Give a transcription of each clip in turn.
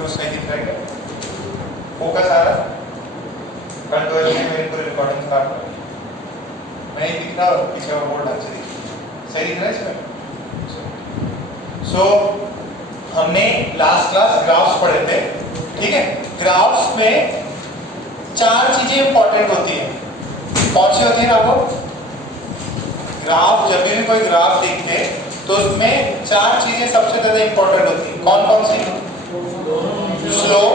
क्यों सही दिख रहा है? फोकस आ रहा? कल 12 में मेरी पूरी रिकॉर्डिंग स्टार्ट कर, मैं दिख रहा हूँ पीछे और बोर्ड अच्छे दिख, सही दिख रहा है इसमें? सो हमने लास्ट क्लास ग्राफ्स पढ़े थे, ठीक है? ग्राफ्स में 4 चीजें इंपॉर्टेंट होती हैं। कौन सी होती है आपको? ग्राफ, जब भी कोई ग्राफ देखते हैं तो उसमें 4 चीजें सबसे ज्यादा इंपॉर्टेंट होती हैं। कौन कौन सी? स्लोप,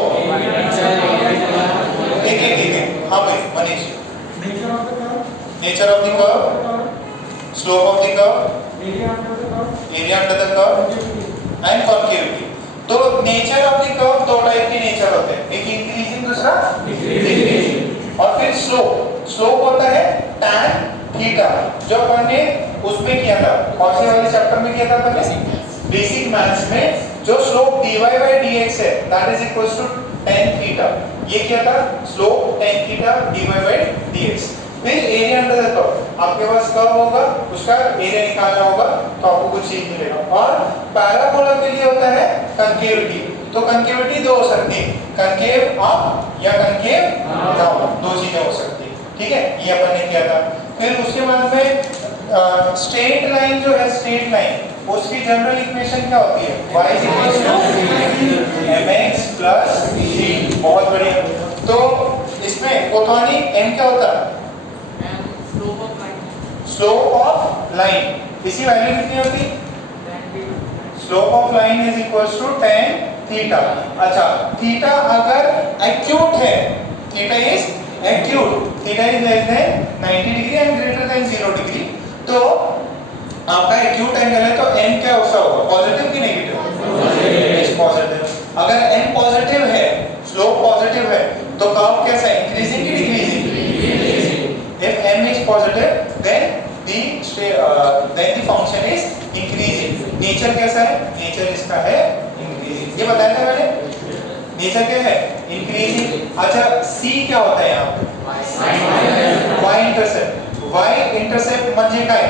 एक हाँ भाई Manish, nature of the curve, slope of the curve, area under the curve and concavity. तो nature of the curve 2 type के नेचर होते हैं, एक इंक्रीजिंग दूसरा डिक्रीजिंग। और फिर स्लोप होता है tan थीटा, जो अपन ने उसमें किया था, कौन से वाले चैप्टर में किया था अपन ने? बेसिक मैथ्स में। जो स्लोप dy by dx है that is equals to tan theta, ये किया था slope tan theta dy by dx। फिर एरिया अंडर द कर्व, आपके पास कर्व होगा, उसका एरिया निकालना होगा तो आपको कुछ चीज मिलेगा। और पैराबोला के लिए होता है कंकेविटी। तो कंकेविटी 2 हो सकती है, कंकेव अप या कंकेव डाउन, 2 चीजें हो सकती है, ठीक है? ये अपन ने किया था। फिर उसके बाद में स्ट्रेट लाइन जो है, स्ट्रेट लाइन, उसकी जनरल इक्वेशन क्या होती है? y mx plus c। बहुत बढ़िया। तो इसमें कोथानी m क्या होता है? Slope of line. इसी वैल्यू कितनी होती? Slope of line is equals to tan theta. अच्छा, थीटा अगर एक्यूट है, theta is acute, theta is less than 90 degree and greater than 0 degree, तो आपका एक्यूट एंगल है तो n क्या होगा? पॉजिटिव की नेगेटिव? पॉजिटिव। अगर n पॉजिटिव है, स्लोप पॉजिटिव है, तो कर्व कैसा है? इंक्रीजिंग की decreasing? If m is positive then the function is increasing। Nature कैसा है? नेचर इसका है इंक्रीजिंग। ये बताया था मैंने, नेचर क्या है? इंक्रीजिंग। अच्छा, c क्या होता है यहाँ पे? y intercept. y इंटरसेप्ट म्हणजे काय?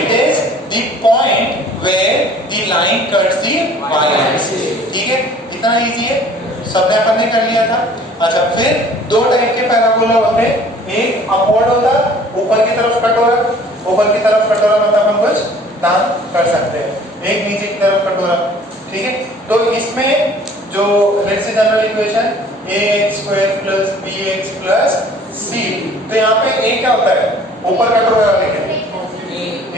It is the point where the line cuts the y-axis। ठीक है, इतना इजी है, सबने अपन ने कर लिया था। अच्छा, फिर 2 टाइप के पैराबोला होते हैं, एक अपवर्ड होता, ऊपर की तरफ कटोरा, ऊपर की तरफ कटोरा मतलब अपन कुछ दान कर सकते हैं, एक नीचे की तरफ कटोरा, ठीक है? तो इसमें जो let's say general equation ax² + bx + c, तो यहाँ पे a क्या होता है? ऊपर कटोरा वाले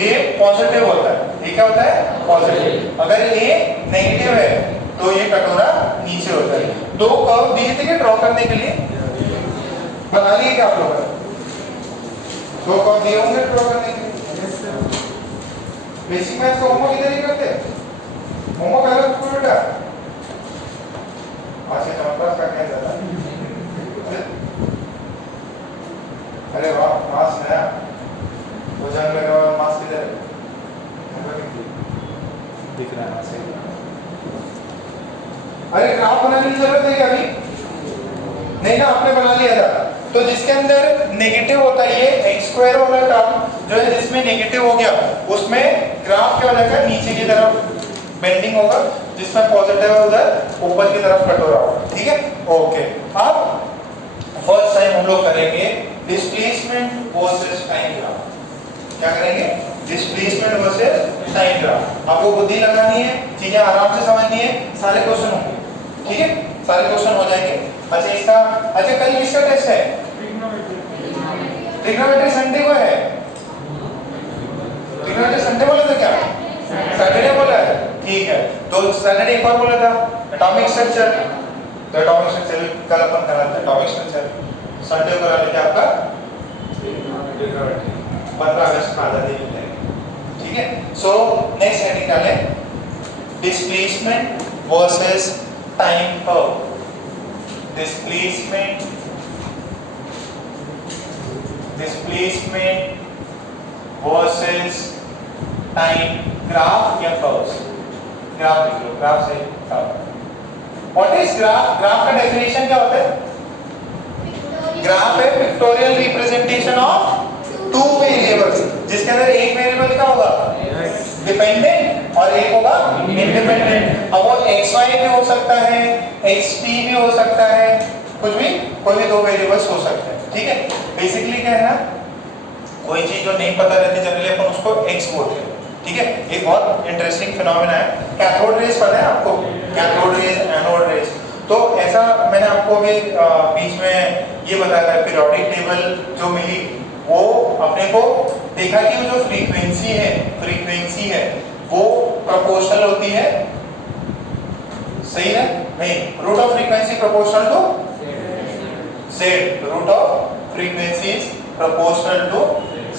a पॉजिटिव होता है, ये क्या होता है? पॉजिटिव। अगर a नेगेटिव है तो ये कटोरा नीचे होता है। 2 कर्व दिए थे ड्रॉ करने के लिए, बना लिए क्या आप लोगों ने? 2 कर्व दिए होंगे ड्रॉ करने के लिए। बेसिक मैथ्स को होमवर्क इधर ही करते हैं, होमवर्क अलग स्कूल बेटा, आज के चमत्कार का क्या जाता है? अरे वाह, मास्क नया वो जंग लगा हुआ, मास्क किधर है? दिख रहा है सही। अरे ग्राफ बनाने की जरूरत है क्या अभी? नहीं ना, आपने बना लिया था। तो जिसके अंदर नेगेटिव होता है, ये x² वाला टर्म जो है जिसमें नेगेटिव हो गया, उसमें ग्राफ क्या हो जाएगा? नीचे की तरफ बेंडिंग होगा, जिसमें पॉजिटिव है उधर ऊपर की तरफ कटोरा होगा, ठीक है? ओके, अब फर्स्ट टाइम हम लोग करेंगे डिस्प्लेसमेंट वर्सेस टाइम ग्राफ। क्या करेंगे? Displacement versus time graph. आपको बुद्धि लगानी है, चीजें आराम से समझनी है, सारे क्वेश्चन होंगे, ठीक है? सारे क्वेश्चन हो जाएंगे। अच्छा, इसका कल किसका टेस्ट है? ट्रिग्नोमेट्री संडे को है। ट्रिग्नोमेट्री संडे बोला था क्या? सैटरडे बोला है, ठीक है। तो सैटरडे एक बार बोला था एटॉमिक स्ट्रक्चर, तो एटॉमिक स्ट्रक्चर कल अपन करा था एटॉमिक स्ट्रक्चर, संडे को करा लेते आपका ट्रिग्नोमेट्री। 15 अगस्त में आजादी मिल जाएगी, ठीक है? सो नेक्स्ट हेडिंग डालें, displacement versus time curve. Displacement versus time graph या कर्व्स। ग्राफ लिख लो, ग्राफ से व्हाट इज ग्राफ? ग्राफ का डेफिनेशन क्या होता है? ग्राफ है पिक्टोरियल रिप्रेजेंटेशन ऑफ 2 वेरिएबल्स, जिसके अंदर एक वेरिएबल क्या होगा? डिपेंडेंट और एक होगा इंडिपेंडेंट। अब वो एक्स वाई भी हो सकता है, एक्स टी भी हो सकता है, कुछ भी, कोई भी दो वेरिएबल्स हो सकते हैं, ठीक है। बेसिकली क्या है ना, कोई चीज जो नहीं पता रहती जनरली अपन उसको एक्स बोलते हैं, ठीक है। एक बहुत इंटरेस्टिंग फिनोमेना है, कैथोड रेज पता है आपको, कैथोड रेज, एनोड रेज। तो ऐसा मैंने आपको भी बीच में ये बताया था, पीरियोडिक टेबल जो मिली वो अपने को देखा कि वो जो फ्रीक्वेंसी है वो प्रोपोर्शनल होती है, सही है नहीं, root of frequency proportional to z, root of frequency is proportional to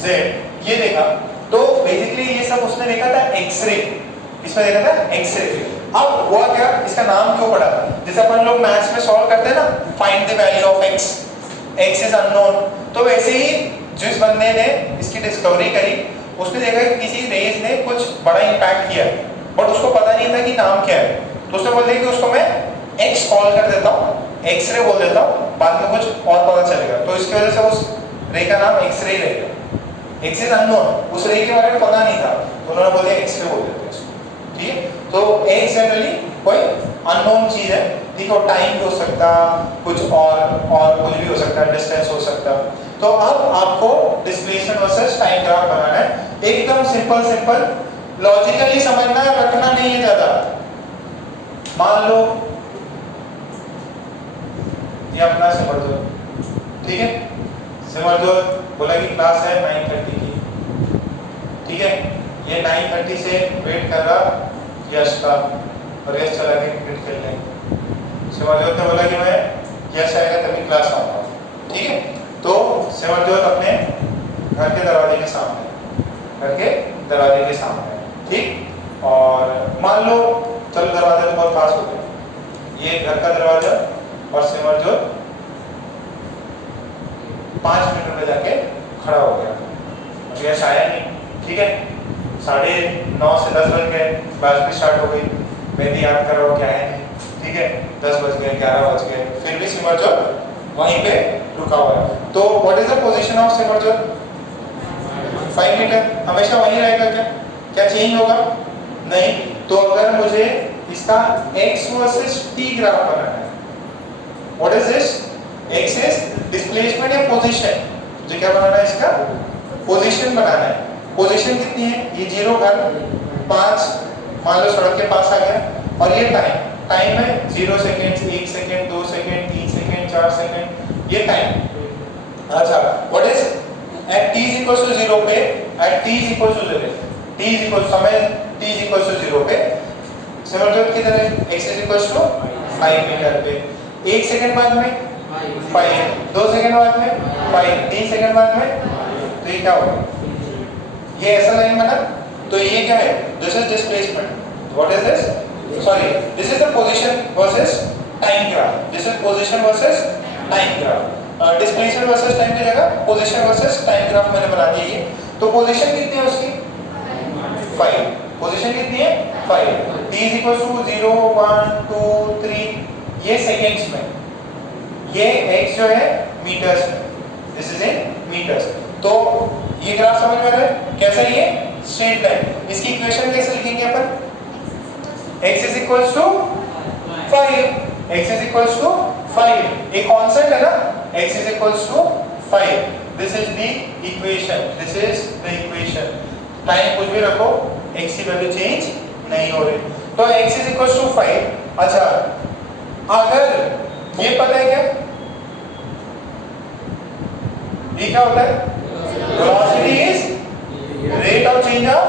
z, ये देखा। तो बेसिकली ये सब उसने देखा था एक्सरे, इसमें देखा था एक्सरे। अब हुआ क्या, इसका नाम क्यों पड़ा, जैसे अपन लोग मैथ्स में सॉल्व करते हैं ना, find the value of x, x is unknown, तो वैसे ही जिस बंदे ने इसकी डिस्कवरी करी उसने देखा कि किसी रेज ने कुछ बड़ा इंपैक्ट किया बट उसको पता नहीं था कि नाम क्या है, तो उसने बोल दिया कि उसको मैं x कॉल कर देता हूँ, एक्सरे बोल देता हूँ, बाद में कुछ और पता चलेगा। तो इसकी वजह से उस रे का नाम एक्सरे रहेगा, एक्स इज अननोन, उस रे के बारे में पता नहीं था, तो उन्होंने बोल दिया एक्सरे बोल देते हैं इसको, ठीक है। तो एक्स जनरली कोई अननोन चीज है, ठीक है, टाइम भी हो सकता, कुछ और कुछ भी हो सकता है, डिस्टेंस हो सकता। तो अब आपको डिस्प्लेसमेंट वर्सेस टाइम ग्राफ बनाना है, एकदम सिंपल, लॉजिकली समझना, रटना नहीं है ज्यादा। मान लो ये अपना सिमरजोत, ठीक है, सिमरजोत बोला कि क्लास है 9:30 की, ठीक है, ये 9:30 से वेट कर रहा यश का, और यश चला के क्रिकेट खेलने, सिमरजोत ने बोला कि मैं यश आएगा तभी क्लास आऊंगा, ठीक है। तो सिमरजोत अपने घर के दरवाजे के सामने, ठीक, और मान लो चलो दरवाजा तो बहुत पास हो गया, ये घर का दरवाजा और सिमरजोत 5 मिनट में जाके खड़ा हो गया, अब यश आया नहीं, ठीक है, 9:30 से 10 बज गए, क्लास भी स्टार्ट हो गई, मैं भी याद कर रहा हूँ क्या है नहीं, ठीक है, 10 बज गए, 11 बज गए, फिर भी सिमरजोत वहीं पे रुका हुआ है। तो what is the position of Simarjot, 5 metre, हमेशा वहीं रहेगा क्या चेंज होगा नहीं। तो अगर मुझे इसका x वर्सेस t ग्राफ बनाना है, what is this, x is displacement या पोजीशन, जो क्या बनाना है, इसका पोजीशन बनाना है। पोजीशन कितनी है, ये 0 पर 5, मान लो सड़क के पास आ गया, और ये टाइम में 0 second, 1 second, 2 second, 3 second, 4 second, ये टाइम। अच्छा, what is at t is equals to 0 पे, at t is equals to 0, t is equals समय t is equals to 0 पे सिमरजोत किधर है, x is equals to 5 metre पे, 1 second बाद में 5, 2 सेकंड बाद में 5, 3 सेकंड बाद में, तो ये क्या होगा, ये ऐसा लाइन बना, तो ये क्या है, this is displacement, what is this, sorry, this is the position versus time graph, this is position versus time graph, displacement versus time की जगह पोजीशन वर्सेस टाइम ग्राफ मैंने बना दिया ये। तो पोजीशन कितनी है उसकी, 5, पोजीशन कितनी है 5, t is equals to 0 1 2 3, ये सेकंड्स में, ये x जो है मीटर्स में, दिस इज इन मीटर्स। तो ये ग्राफ समझ में आ रहा है कैसा, ये स्ट्रेट लाइन, इसकी इक्वेशन कैसे लिखेंगे अपन, x is equals to 5, x is equals to 5, एक कांस्टेंट है ना, x is equals to 5, this is the equation, time कुछ भी रखो, x की वैल्यू चेंज नहीं हो रही, तो x is equals to 5। अच्छा, अगर ये पता है क्या, ये क्या होता है, velocity is rate of change of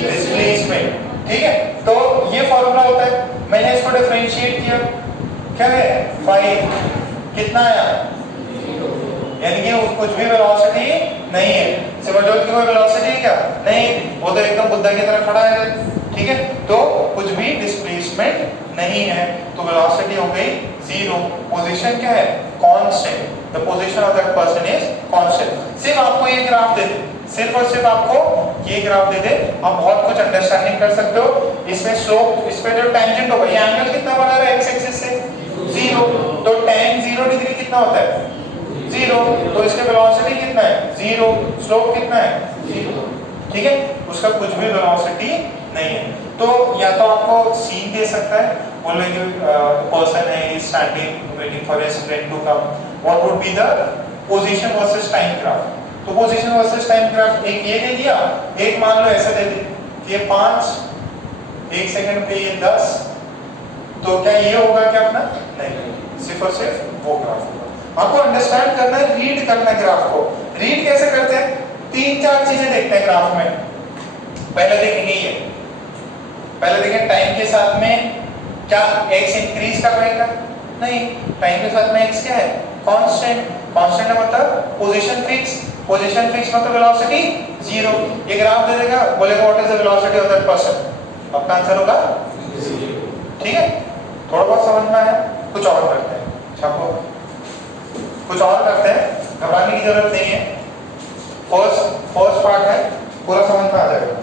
displacement, ठीक है। तो ये फॉर्मूला होता है, मैंने इसको डिफरेंशिएट किया, क्या है 5, कितना आया, यानी कि कुछ भी वेलोसिटी नहीं है, सिमरजोत की कोई वेलोसिटी है क्या, नहीं, वो तो एकदम बुद्धा की तरह खड़ा है, ठीक है, तो कुछ भी डिस्प्लेसमेंट नहीं है, तो वेलोसिटी हो गई 0, पोजीशन क्या है constant, the position of that person is constant. सिर्फ आपको ये ग्राफ दे दे, सिर्फ और सिर्फ आपको ये ग्राफ दे दे, आप बहुत कुछ अंडरस्टैंडिंग कर सकते हो। इसमें स्लोप, इस पे जो टेंजेंट होगा, ये एंगल कितना बना रहा है x एक्सिस से 0, तो tan 0 डिग्री कितना होता है 0, तो इसका वेलोसिटी कितना है 0, स्लोप कितना है 0, ठीक है, उसका कुछ भी वेलोसिटी नहीं है। तो या तो आपको सीन दे सकता है, बोले कि पर्सन है standing waiting for his friend to come, what would be the position versus time graph. तो पोजीशन वर्सेस टाइम ग्राफ एक ये दे दिया, एक मान लो ऐसा दे दे ये 5, 1 सेकंड पे ये 10, तो क्या ये होगा क्या अपना? नहीं, सिर्फ और सिर्फ वो ग्राफ होगा। आपको अंडरस्टैंड करना है, रीड करना है ग्राफ को। रीड कैसे करते हैं? 3-4 चीजें देखते हैं ग्राफ में। पहले देखेंगे ये, पहले देखें टाइम के साथ में क्या x इंक्रीज कर रहेगा? नहीं, टाइम के साथ में x क्या है? कांस्टेंट। कांस्टेंट का मतलब पोजीशन फिक्स, पोजीशन फिक्स मतलब वेलोसिटी 0। ये ग्राफ दे देगा, बोलेगा what is the velocity of that person, आपका आंसर होगा 0। ठीक है, थोड़ा बहुत समझ में आया? कुछ और करते हैं, छापो कुछ और करते हैं, घबराने की जरूरत नहीं है। फर्स्ट पार्ट है, पूरा समझ में आ जाएगा।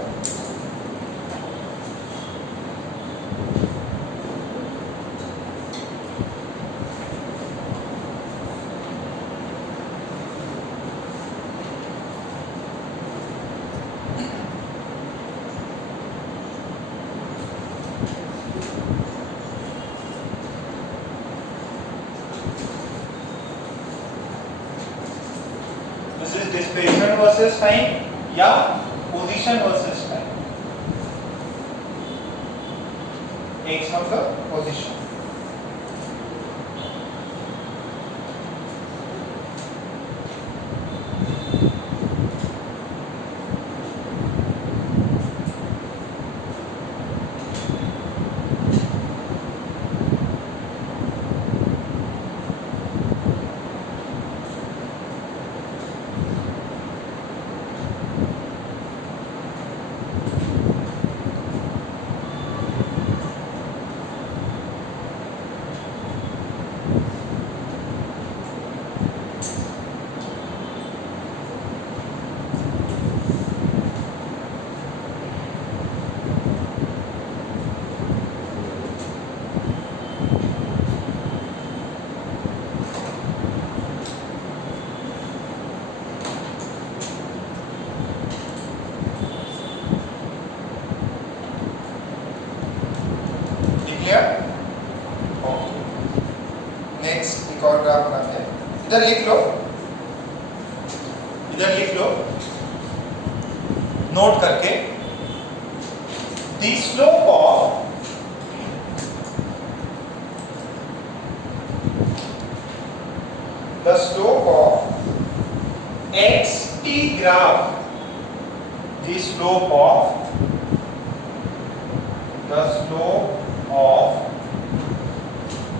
डिस्प्लेसमेंट वर्सेस टाइम या पोजीशन वर्सेस टाइम। एक्स मतलब पोजीशन। नेक्स्ट एक और ग्राफ बनाते हैं। इधर लिख लो, इधर लिख लो नोट करके, the slope of xt graph, the slope of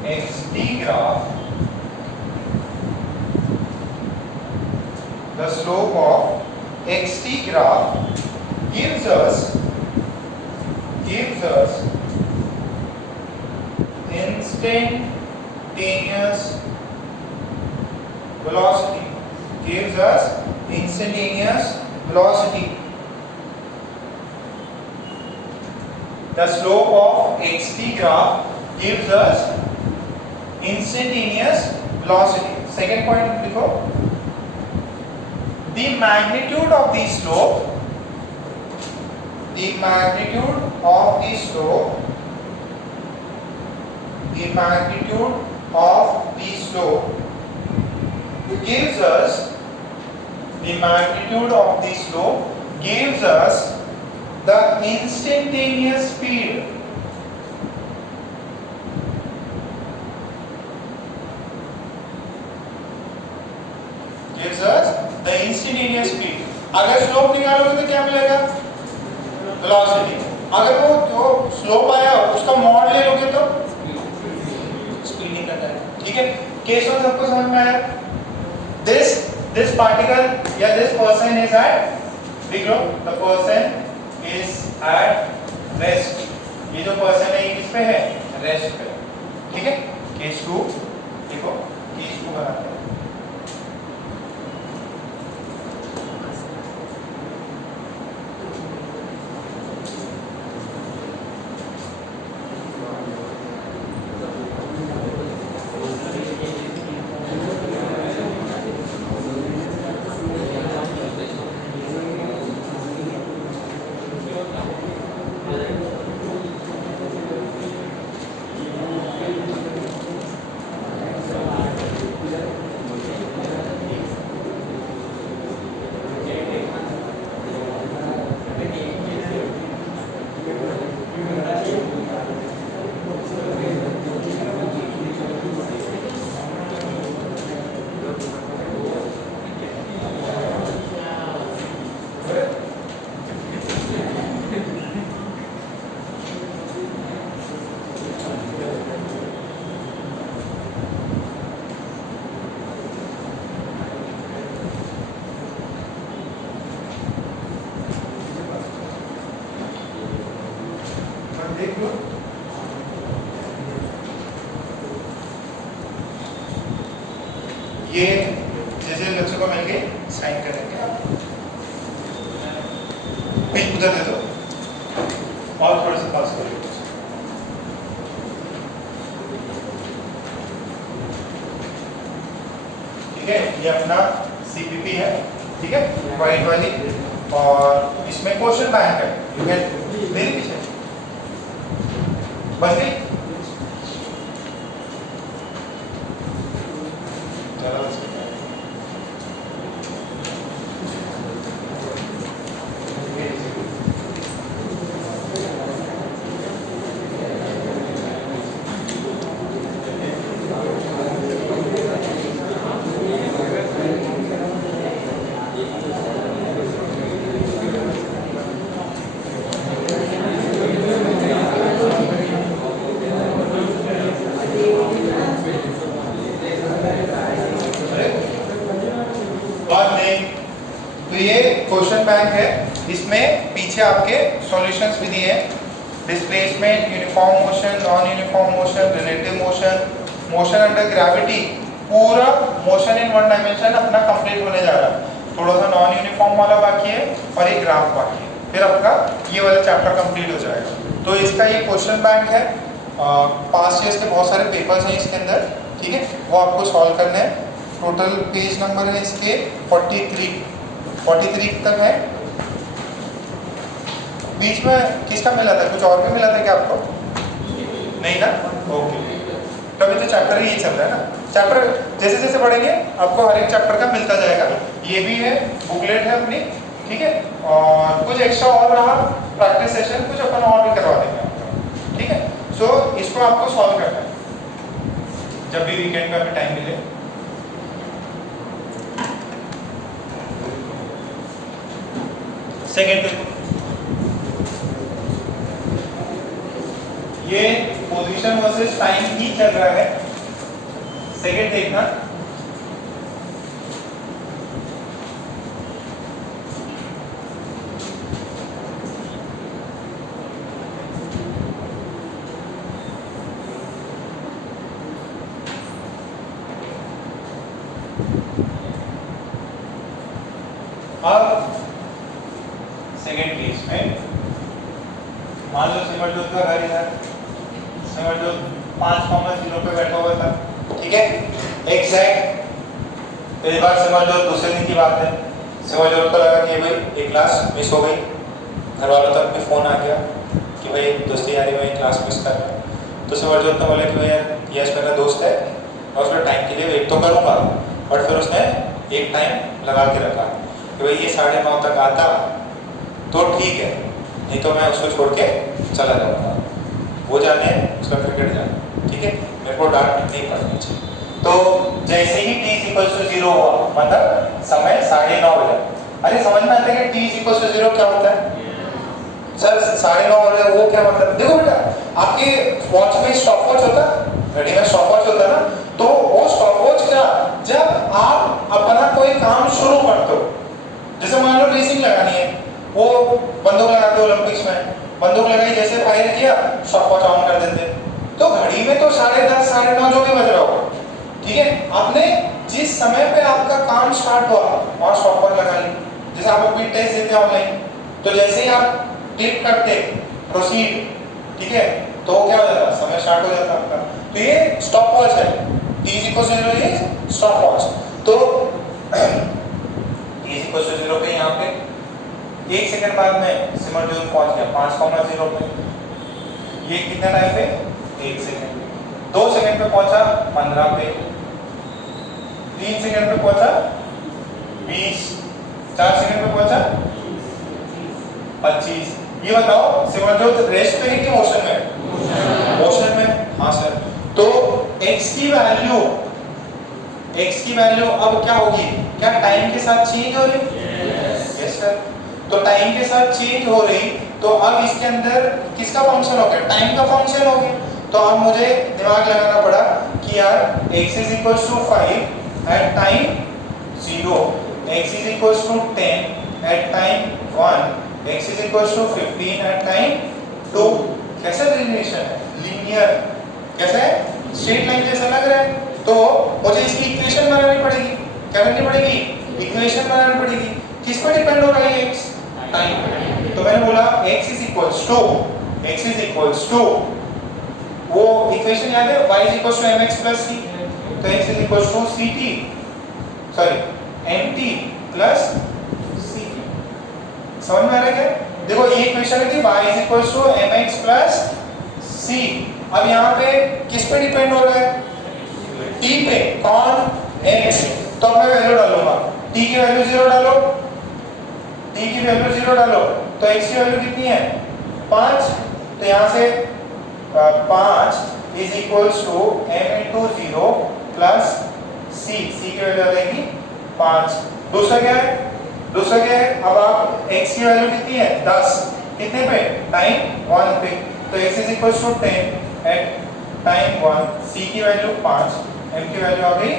xt graph, the slope of xt graph gives us instantaneous velocity, gives us instantaneous velocity. The slope of xt graph gives us instantaneous velocity. Second point लिखो, the magnitude of the slope, the magnitude of the slope, the magnitude of the slope gives us, the magnitude of the slope gives us the instantaneous speed. Gives us the instantaneous speed. अगर slope निकालोगे तो क्या मिलेगा? Velocity. अगर वो जो slope आया उसका मॉड ले लोगे तो स्पीड निकलता है। ठीक है, केस वन सबको समझ में आया? This particle या this person is at, देख लो, the person is at rest. ये जो person है ये किस पे है? रेस्ट पे। ठीक है, केस टू देखो, केस टू बनाते हैं। ये जैसे बच्चों को मिल गई साइन करेंगे, पेज उधर दे दो और थोड़ा सा पास करिए। ठीक है, ये अपना सीपीपी है, ठीक है, वाइट वाली, और इसमें क्वेश्चन बैंक है, यू कैन मेरे पीछे बस गई। तो ये क्वेश्चन बैंक है, इसमें पीछे आपके सॉल्यूशंस भी दिए हैं, displacement, uniform motion, non uniform motion, relative motion, motion under gravity, पूरा मोशन इन वन डायमेंशन अपना कंप्लीट होने जा रहा है। थोड़ा सा नॉन यूनिफॉर्म वाला बाकी है और एक ग्राफ बाकी है, फिर आपका ये वाला चैप्टर कंप्लीट हो जाएगा। तो इसका ये क्वेश्चन बैंक है, पास्ट ईयर्स के बहुत सारे पेपर्स हैं इसके अंदर, ठीक है, वो आपको सॉल्व करने हैं। टोटल पेज नंबर है इसके 43 तक है। बीच में किसका मिला था, कुछ और भी मिला था क्या आपको? नहीं ना, ओके, तभी तो चैप्टर ही चल रहा है ना। चैप्टर जैसे जैसे बढ़ेंगे आपको हर एक चैप्टर का मिलता जाएगा। ये भी है, बुकलेट है अपनी, ठीक है, और कुछ एक्स्ट्रा और रहा प्रैक्टिस सेशन, कुछ अपन और भी करवा देंगे आपको, ठीक है। सो इसको आपको सॉल्व करना है जब भी वीकेंड में हमें टाइम मिले। सेकेंड देखो, ये पोजीशन वर्सेस टाइम ही चल रहा है। सेकेंड देखना, अब सेकेंड केस में मान लो सिमरजोत का घर इधर, सिमरजोत 5,0 पे बैठा हुआ था, ठीक है, एग्जैक्ट। इस बार सिमरजोत दूसरे दिन की बात है, सिमरजोत को लगा कि भाई एक क्लास मिस हो गई, घर वालों तक भी फोन आ गया कि भाई दोस्ती यारी में क्लास मिस कर रहा। तो सिमरजोत ने बोला कि भाई यस मेरा दोस्त है, मैं उसका टाइम के लिए वेट तो करूँगा, बट फिर उसने एक टाइम लगा के रखा कि भाई ये 9:30 तक आता तो ठीक है, नहीं तो मैं उसको छोड़ के चला जाऊँगा, वो जाने उसका क्रिकेट जाने, ठीक है, मेरे को डांट नहीं पड़नी चाहिए। तो जैसे ही t=0 हुआ, मतलब समय 9:30 बजा, अरे समझ में आता है कि t=0 क्या होता है? सर 9:30 बजे वो क्या मतलब? देखो बेटा, आपके वॉच में स्टॉप वॉच होता है, घड़ी में स्टॉप वॉच होता है ना, तो वो स्टॉप वॉच क्या, जब आप अपना कोई काम शुरू करते हो, जैसे मान लो रेसिंग लगानी है, वो बंदूक लगाते हो ओलंपिक्स में, बंदूक लगाई, जैसे फायर किया स्टॉप वॉच ऑन कर देते, तो घड़ी में तो 10:30 9:30 जो भी बज रहा होगा, ठीक है, आपने जिस समय पे आपका काम स्टार्ट हुआ और स्टॉप वॉच लगा ली। जैसे आप अभी टेस्ट देते हैं ऑनलाइन, तो जैसे ही आप क्लिक करते प्रोसीड, ठीक है, तो क्या हो जाता है, समय स्टार्ट हो जाता है आपका। तो ये स्टॉप वॉच है, t=0 ये स्टॉप वॉच। तो t=0 पे यहाँ पे 1 सेकंड बाद में सिमरजोत पहुंच गया 5,0 पे, ये कितना टाइम पे, 1 सेकंड। 2 सेकंड पे पहुंचा 15 पे, 3 सेकंड पे पहुंचा 20, 4 सेकंड पे पहुंचा 25। ये बताओ सिमरजोत रेस्ट पे है कि मोशन में? मोशन में, हाँ सर। तो x की वैल्यू अब क्या होगी, क्या टाइम के साथ चेंज हो रही? Yes sir. तो टाइम के साथ चेंज हो रही, तो अब इसके अंदर किसका फंक्शन हो गया, टाइम का फंक्शन हो गया। तो अब मुझे दिमाग लगाना पड़ा कि यार x = 5 at time 0, x = 10 at time 1, x = 15 at time 2, कैसा रिलेशन है? लीनियर। कैसे है? स्ट्रेट लाइन जैसा लग रहा है। तो मुझे इसकी इक्वेशन बनानी पड़ेगी। क्या करनी पड़ेगी? इक्वेशन बनानी पड़ेगी। किस पर डिपेंड हो रहा है x? टाइम। तो मैंने बोला x इज इक्वल्स टू वो इक्वेशन याद है, y is equals to mx plus c। तो x is equals to ct sorry mt plus c। समझ में आ रहा है क्या? देखो ये इक्वेशन है कि y is equals to mx plus c। अब यहाँ पे किस पे डिपेंड हो रहा है? t पे। कौन? x। तो अब मैं वैल्यू डालूंगा, t की वैल्यू 0 डालो, t की वैल्यू 0 डालो, तो x की वैल्यू कितनी है? 5। तो यहाँ से 5 is equals to m into 0 plus c। c की वैल्यू आ जाएगी 5। दूसरा क्या है? अब आप x की वैल्यू कितनी है? 10। कितने पे? टाइम 1 पे। तो x is equals to 10 at time 1। c की वैल्यू 5, m की वैल्यू आ गई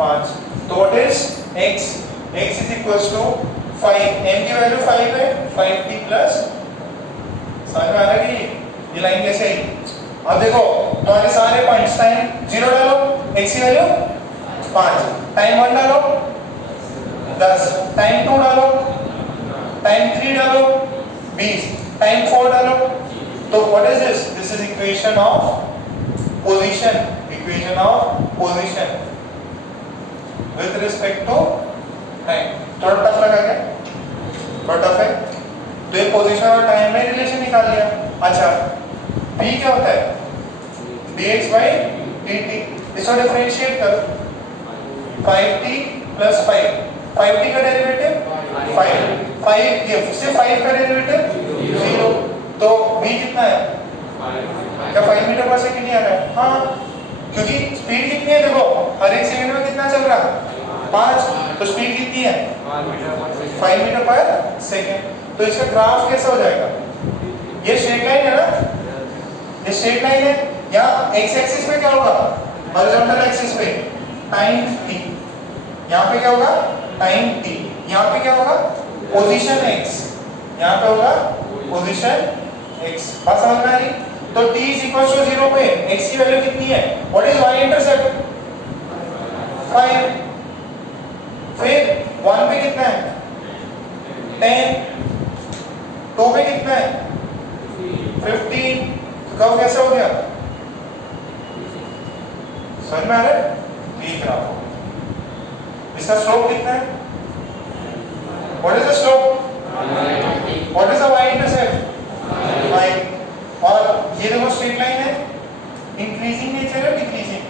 5। तो what is x? x is equals to 5, m की वैल्यू 5 है, 5t प्लस। समझ में आ रहा है कि ये लाइन कैसे आई? अब देखो तुम्हारे सारे पॉइंट्स टाइम 0 डालो, x की वैल्यू 5, टाइम 1 डालो 10, टाइम 2 डालो, टाइम 3 डालो 20, टाइम 4 डालो। तो what is this? This is equation of position with respect to time. थोड़ा टफ लगा क्या? थोड़ा टफ है। तो ये पोजीशन और टाइम में रिलेशन निकाल लिया। अच्छा b क्या होता है? dx by dt। इसको डिफरेंशिएट कर, 5t प्लस 5, 5t का डेरिवेटिव 5 ये सिर्फ 5 का डेरिवेटिव 0। तो v कितना है? क्या 5 मीटर पर सेकंड ही आ रहा है? हाँ, क्योंकि स्पीड कितनी है? देखो हर एक सेकंड में कितना चल रहा है? 5। तो स्पीड कितनी है? 5 मीटर पर सेकंड। तो इसका ग्राफ कैसा हो जाएगा? ये स्ट्रेट लाइन है ना, ये स्ट्रेट लाइन है। यहाँ x एक्सिस पे क्या होगा? हॉरिजॉन्टल एक्सिस पे टाइम t। यहाँ पे क्या होगा? Time t। यहाँ पे क्या होगा? Position x। यहाँ पे होगा पोजीशन x। बात समझ में आ रही? तो t इज इक्वल टू 0 पे x की वैल्यू कितनी है? What is y intercept? 5। फिर 1 पे कितना है? 10। 2 पे कितना है? 15। कब कैसे हो गया? समझ में आ रहा है? ठीक है। इसका स्लोप कितना है? What is the slope? What is the y intercept? 5। और ये देखो स्ट्रेट लाइन है, इंक्रीजिंग नेचर है डिक्रीजिंग?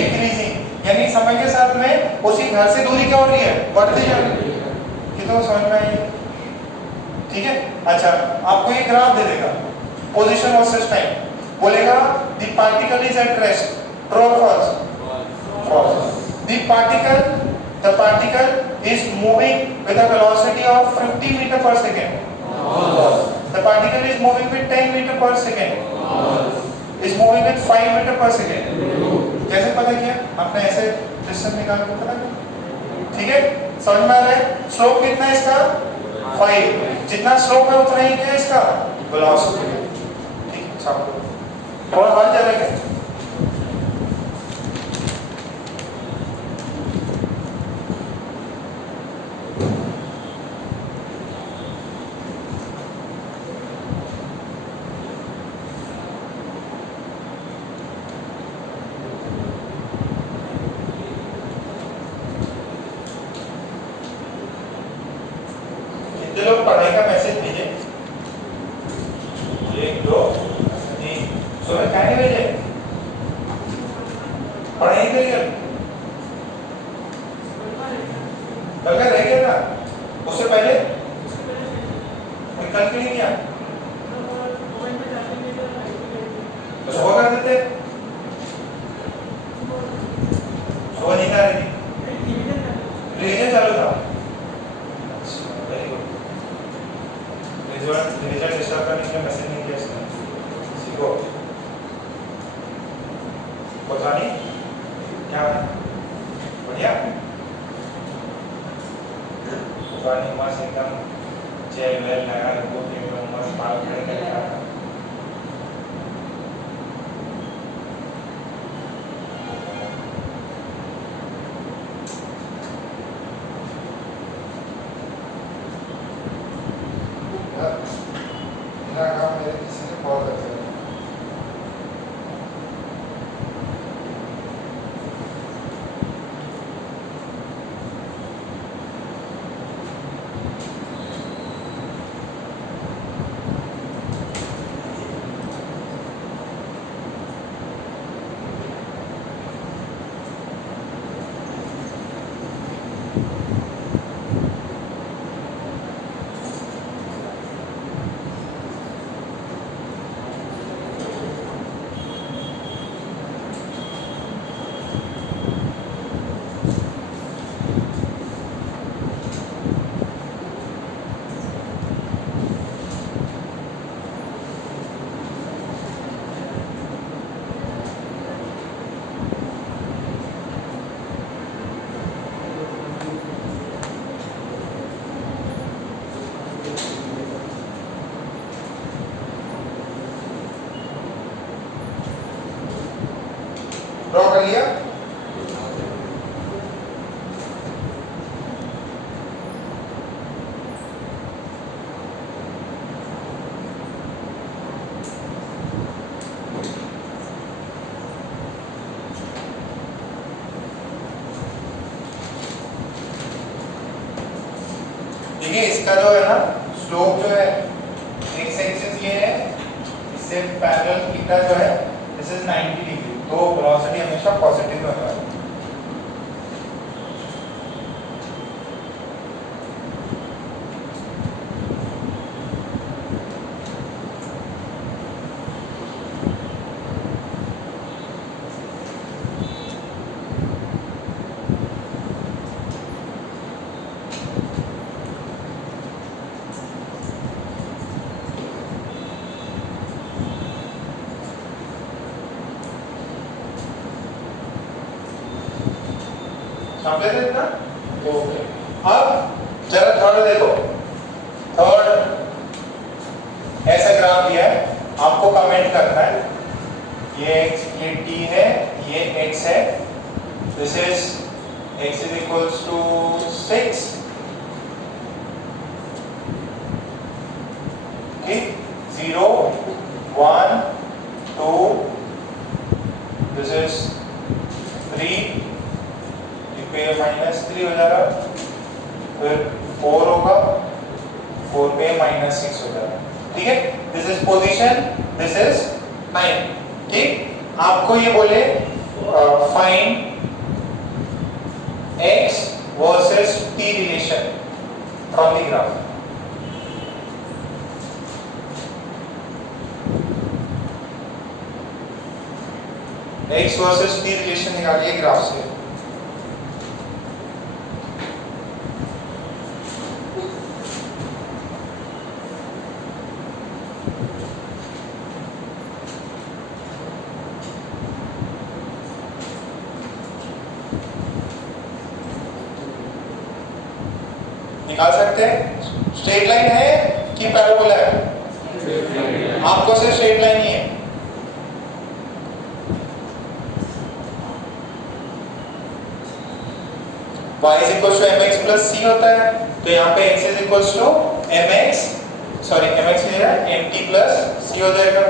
इंक्रीजिंग। यानी समय के साथ में उसी घर से दूरी क्या हो रही है? बढ़ती जा रही है। कितना समझ में आई? ठीक है। अच्छा आपको ये ग्राफ दे देगा पोजीशन वर्सेस टाइम, बोलेगा the particle is at rest, true और false? False. The particle is moving with a velocity of 50 metre per second. The particle is moving with 10 meter per second. Is moving with 5 meter per second. कैसे पता किया आपने? ऐसे distance निकाल के पता किया। ठीक है, समझ में आ रहा है? स्लोप कितना है इसका? 5। जितना स्लोप है उतना ही क्या है इसका? वेलोसिटी। ठीक है, सबको थोड़ा हल जा रहा है। लोग पढ़ाई का मैसेज भेजे, 1 2 3 सुबह क्या नहीं भेजे? पढ़ाई के लिए कल का रह गया था, उससे पहले कल के लिए क्या तो सुबह कर देते? सुबह नहीं आ रही थी, रिवीजन चालू था। रिजल्ट डिस्टर्ब करने के लिए मैसेज नहीं किया इसने। सीखो पता नहीं क्या है? बढ़िया पता नहीं, मस्त एकदम जेल वेल लगा, मस्त बाल खड़े करके कर लिया। देखिए इसका जो है ना स्लोप जो है एक्स एक्सिस ये है, इससे पैरेलल थीटा जो है दिस इज 90 डिग्री, तो वेलोसिटी हमेशा पॉजिटिव में होगा। समझे थे इतना? ओके, अब जरा थर्ड देखो। थर्ड ऐसा ग्राफ दिया है, आपको कमेंट करना है ये x ये t है, ये x है, this is x is equals to 6, ठीक, 0 1 2, दिस इज 3 पे -3 हो जा रहा, फिर 4 होगा, 4 पे -6 हो जा रहा, ठीक है। This is position, this is time, ठीक। आपको ये बोले find x versus t relation from the graph. x versus t relation निकालिए ग्राफ से। निकाल सकते हैं। स्ट्रेट लाइन है कि पैराबोला है? आपको से स्ट्रेट लाइन ही है। y is equal to mx plus c होता है, तो यहाँ पे x is equal to mx, sorry mx नहीं है, mt प्लस c हो जाएगा।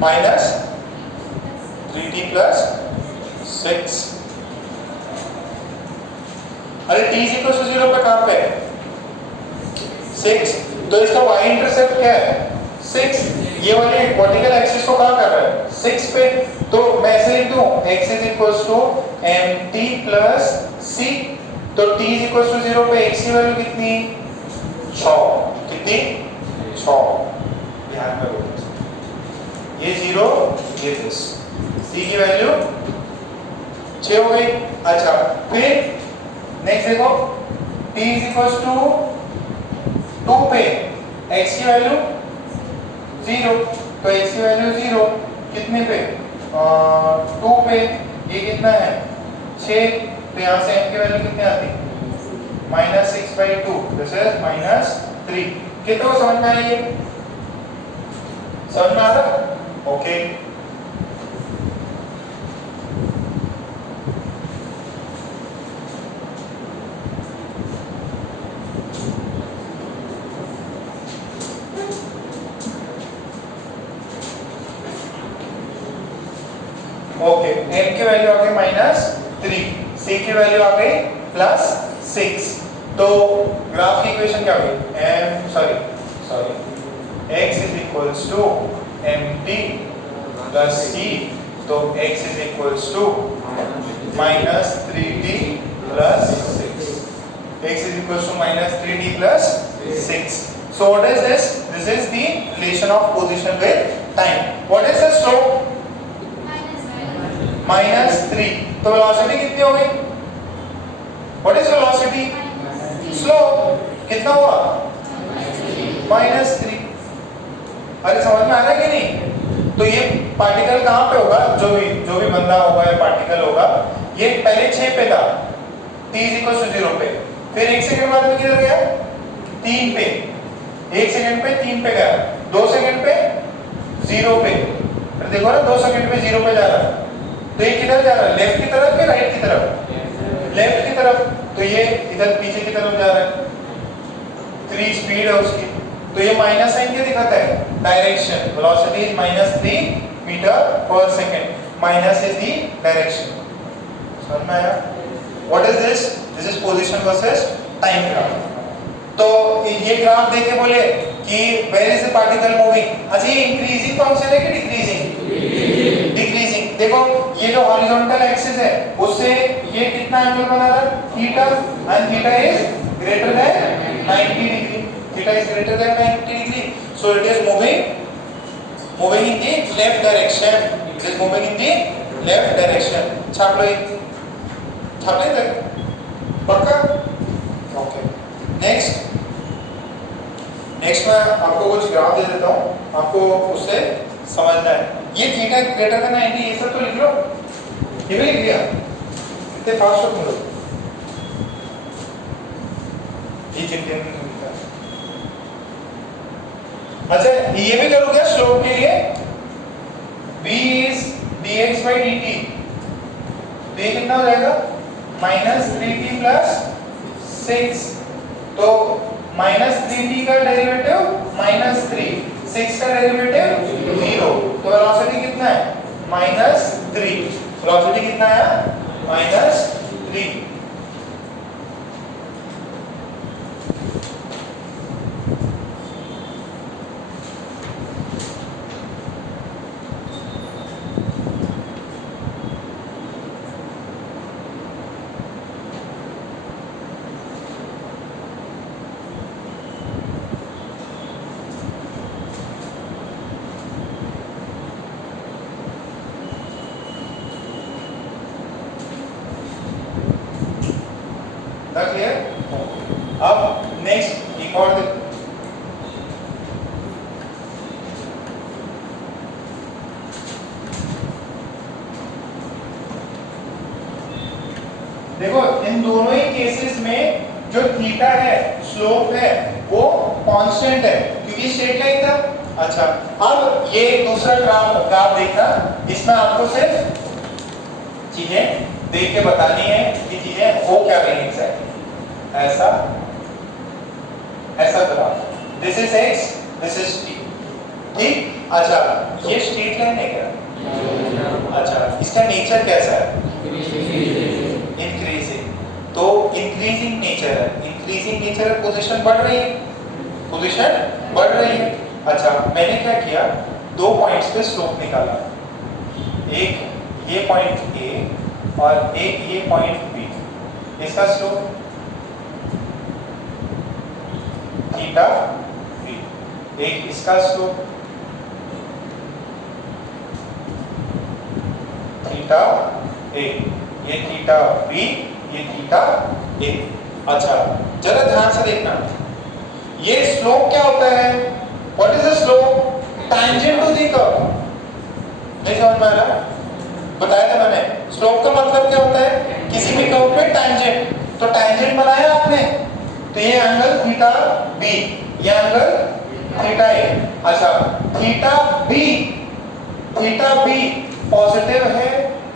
Minus 3t plus 6। अरे t इज इक्वल टू 0 पे कहां पे है? 6, तो इसका y इंटरसेप्ट क्या है? 6। ये वाले वर्टिकल एक्सिस को कहां कर रहा है? 6 पे, तो मैं ऐसे लिख दूं x is equal to mt plus c, तो t इज इक्वल टू 0 पे x की वैल्यू कितनी? 6। कितनी? 6। ध्यान में रखो, ये 0, ये 10, c की वैल्यू 6 हो गई। अच्छा, फिर नेक्स्ट देखो, t इज इक्वल टू 2 पे x की वैल्यू 0, तो x की वैल्यू 0 कितने पे? 2 पे, ये कितना है? 6, तो यहाँ से m की वैल्यू कितनी आती? -6/2, दिस इज -3। कितना समझ में आया? ये समझ में आ रहा? ओके, ओके, m की वैल्यू आ गई -3, c की वैल्यू आ गई +6, तो ग्राफ की इक्वेशन क्या होगी? x is equals to mt plus c, तो x is equals to -3t plus 6, x is equals to -3t plus 6। So what is this? This is the relation of position with time. What is the slope? -3, तो velocity कितनी हो गई? What is velocity? Slope कितना हुआ? -3। अरे समझ में आ रहा है कि नहीं? तो ये पार्टिकल कहाँ पे होगा, जो भी बंदा होगा या पार्टिकल होगा, ये पहले 6 पे था, t = 0 पे, फिर 1 सेकंड बाद में किधर गया, 3 पे, 1 सेकंड पे 3 पे गया, 2 सेकंड पे 0 पे, फिर देखो ना 2 सेकंड पे 0 पे जा रहा है, तो ये किधर जा रहा है, लेफ्ट की तरफ या राइट की तरफ, लेफ्ट की तरफ, तो ये इधर पीछे की तरफ जा रहा है, 3 स्पीड है उसकी, तो ये माइनस साइन क्या दिखाता है, direction, velocity is -3 metre per second, minus is the direction. समझ में आया? What is this, this is position versus time graph. तो ये ग्राफ देख के बोले कि where is the particle moving, अच्छा ये इंक्रीजिंग फंक्शन है कि डिक्रीजिंग, डिक्रीजिंग। देखो ये जो हॉरिजॉन्टल एक्सिस है उससे ये कितना एंगल बना रहा है, theta, and theta is greater then 90 degree, theta is greater than 90 degree, so it is moving in the left direction, it is moving in the left direction। छाप लो, छाप ले तक पक्का, ओके। नेक्स्ट मैं आपको कुछ ग्राफ दे देता हूँ, आपको उससे समझना है। ये थीटा ग्रेटर देन 90, ये सब तो लिख लो, ये भी लिख दिया, इतने फास्ट हो तुम लोग, ये चिंतन। अच्छा ये भी करो क्या स्लोप के लिए, v is dx/dt, तो ये कितना हो जाएगा, -3t + 6, तो -3t का डेरिवेटिव -3, 6 का डेरिवेटिव 0, तो वेलोसिटी कितना है, -3, वेलोसिटी कितना है, -3। अब नेक्स्ट एक और देखो, इन दोनों ही केसेस में जो थीटा है, स्लोप है, वो कांस्टेंट है क्योंकि स्ट्रेट लाइन था। अच्छा अब ये दूसरा ग्राफ देखना, इसमें आपको सिर्फ चीजें देख के बतानी है कि चीजें हो क्या रही हैं। ऐसा ऐसा graph, this is x, this is t, ठीक। अच्छा ये स्ट्रेट लाइन है क्या, अच्छा इसका नेचर कैसा है, इंक्रीजिंग, तो इंक्रीजिंग नेचर है, इंक्रीजिंग नेचर है, पोजीशन बढ़ रही है, पोजीशन बढ़ रही है। अच्छा मैंने क्या किया, 2 पॉइंट्स पे स्लोप निकाला, एक ये पॉइंट A और एक ये पॉइंट B, इसका स्लोप थीटा B, एक इसका स्लोप थीटा A, ये थीटा B, ये थीटा A। अच्छा जरा ध्यान से देखना, ये स्लोप क्या होता है, what is the slope, tangent to the curve. नहीं समझ में आ रहा, बताया था मैंने, स्लोप का मतलब क्या होता है, किसी भी कर्व पे टैंजेंट, तो टैंजेंट बनाया आपने, तो ये एंगल थीटा B, ये एंगल थीटा A। अच्छा थीटा B पॉजिटिव है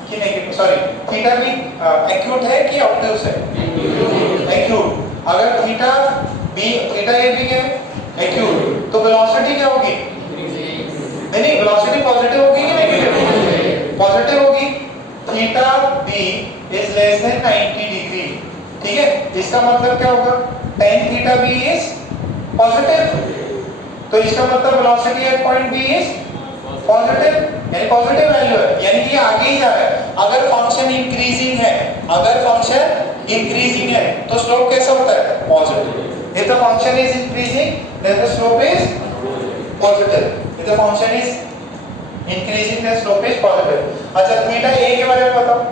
कि negative, sorry theta B acute है कि ऑब्ट्यूज है, एक्यूट। अगर थीटा A भी है एक्यूट, तो वेलोसिटी क्या होगी, नहीं वेलोसिटी पॉजिटिव होगी कि नेगेटिव, पॉजिटिव होगी। Theta B is less than 90 degree, ठीक है, इसका मतलब क्या होगा, tan theta B is positive, तो इसका मतलब velocity at point B is positive, यानी पॉजिटिव वैल्यू है, यानी कि आगे ही जा रहा है। अगर फंक्शन इंक्रीजिंग है, अगर फंक्शन इंक्रीजिंग है तो स्लोप कैसा होता है, positive. if the function is increasing then the slope is positive, if the function is increasing then slope is positive। अच्छा थीटा A के बारे में बताओ,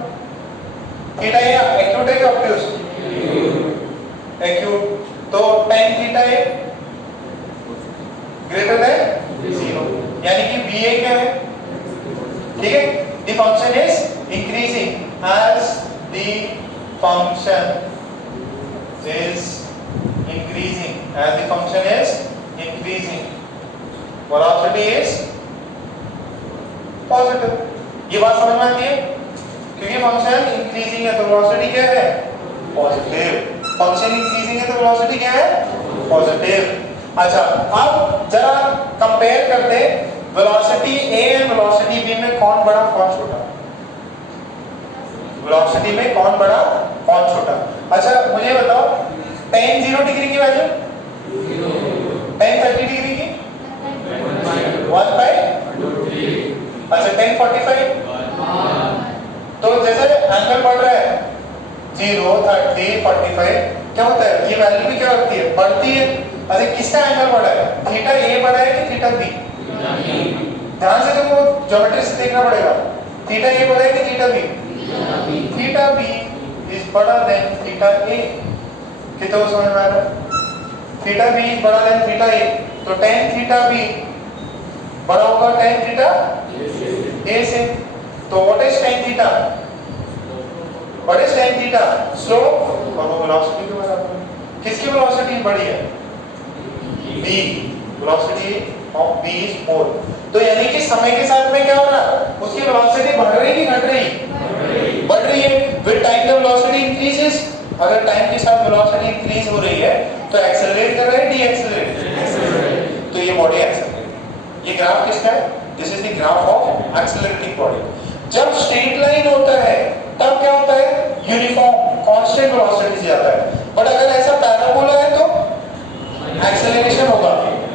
थीटा A एक्यूट है कि ऑब्ट्यूज, एक्यूट, तो tan theta A greater than 0, यानी कि BA क्या है, function is increasing as the function is increasing, as the function is increasing, velocity is positive. ये बात समझ में आती है? क्योंकि फंक्शन इंक्रीजिंग है तो वेलोसिटी क्या है? पॉजिटिव. फंक्शन इंक्रीजिंग है तो वेलोसिटी क्या है? पॉजिटिव. अच्छा, अब जरा कंपेयर करते velocity a and velocity b में कौन बड़ा कौन छोटा? वेलोसिटी में कौन बड़ा कौन छोटा? अच्छा मुझे बताओ tan 0 डिग्री की वैल्यू, tan 30 डिग्री की 1 by अच्छा tan 45. तो जैसे एंगल बढ़ रहा है 0 30 45 क्या होता है? ये वैल्यू भी क्या होती है? बढ़ती है. अच्छा किसका एंगल बढ़ा है? थीटा a बढ़ा है कि थीटा b? ध्यान से तुमको ज्योमेट्री से देखना पड़ेगा. थीटा a बढ़ा है कि theta b? Theta b is बड़ा देन थीटा a. कितना समझ में आ रहा है? थीटा b इज बड़ा देन थीटा a. तो tan थीटा b बड़ा होगा tan थीटा a से. तो what is tan theta? What is tan theta? Slope और वो वेलोसिटी के बराबर है. किसकी वेलोसिटी बड़ी है? b. Velocity of b is 4. तो यानी कि समय के साथ में क्या हो रहा है? उसकी वेलोसिटी बढ़ रही है कि घट रही है? बढ़ रही है. With time the velocity increases. अगर टाइम के साथ वेलोसिटी इंक्रीज हो रही है तो एक्सेलरेट कर रहा है डी एक्सेलरेट. तो ये बॉडी एक्सेलरेट. ये ग्राफ किसका है? This is the graph of accelerating body. जब स्ट्रेट लाइन होता है तब क्या होता है? यूनिफॉर्म कांस्टेंट वेलोसिटी से जाता है. बट अगर ऐसा पैराबोला है तो एक्सेलरेशन होगा.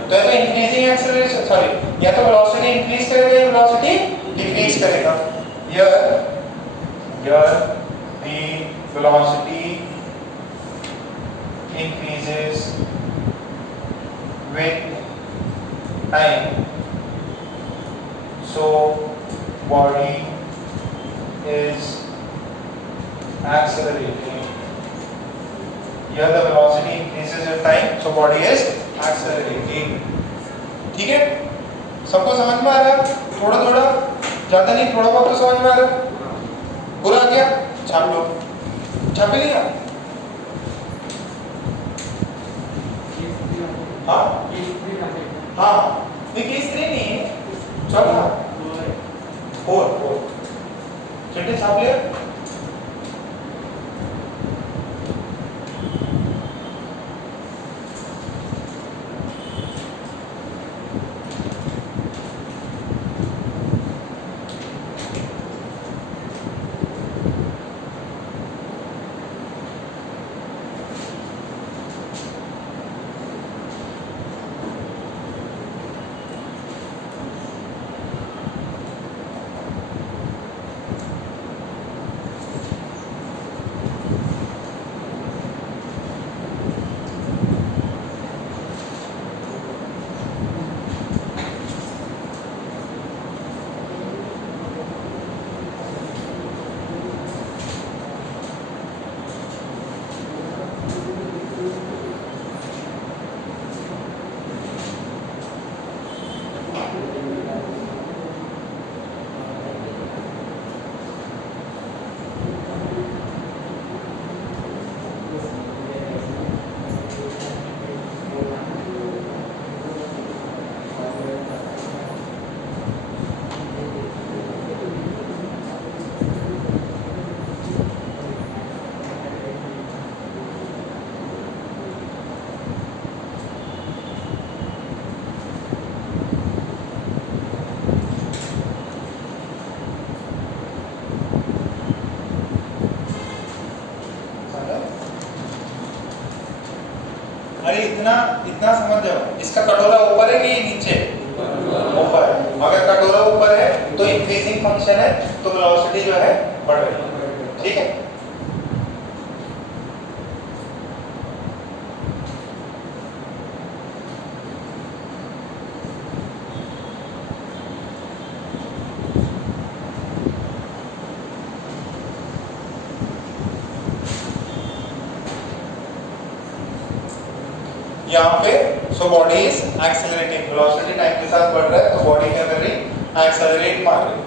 तो या तो इंक्रीजिंग एक्सेलरेशन सॉरी या तो वेलोसिटी इंक्रीज करेगा या वेलोसिटी डिक्रीज करेगा. here the velocity increases with time, so body is accelerating. Here the velocity increases with time, so body is accelerating. ठीक है? सबको समझ में आ रहा है? थोड़ा थोड़ा, ज्यादा नहीं, थोड़ा बहुत तो समझ में आ रहा है. पूरा आ गया? छाप लो. छाप लिया? हाँ हाँ नहीं केस 3 नहीं, चलो 4 चिट्ठी छाप लिया? इतना समझ जाओ. इसका कटोरा ऊपर है कि नीचे? ऊपर है. अगर कटोरा ऊपर है तो इंक्रीजिंग फंक्शन है, तो वेलोसिटी जो है बढ़ रही है. ठीक है? यहाँ पे so body is accelerating. Velocity time के साथ बढ़ रहा है तो बॉडी क्या कर रही? एक्सेलरेट मार रही.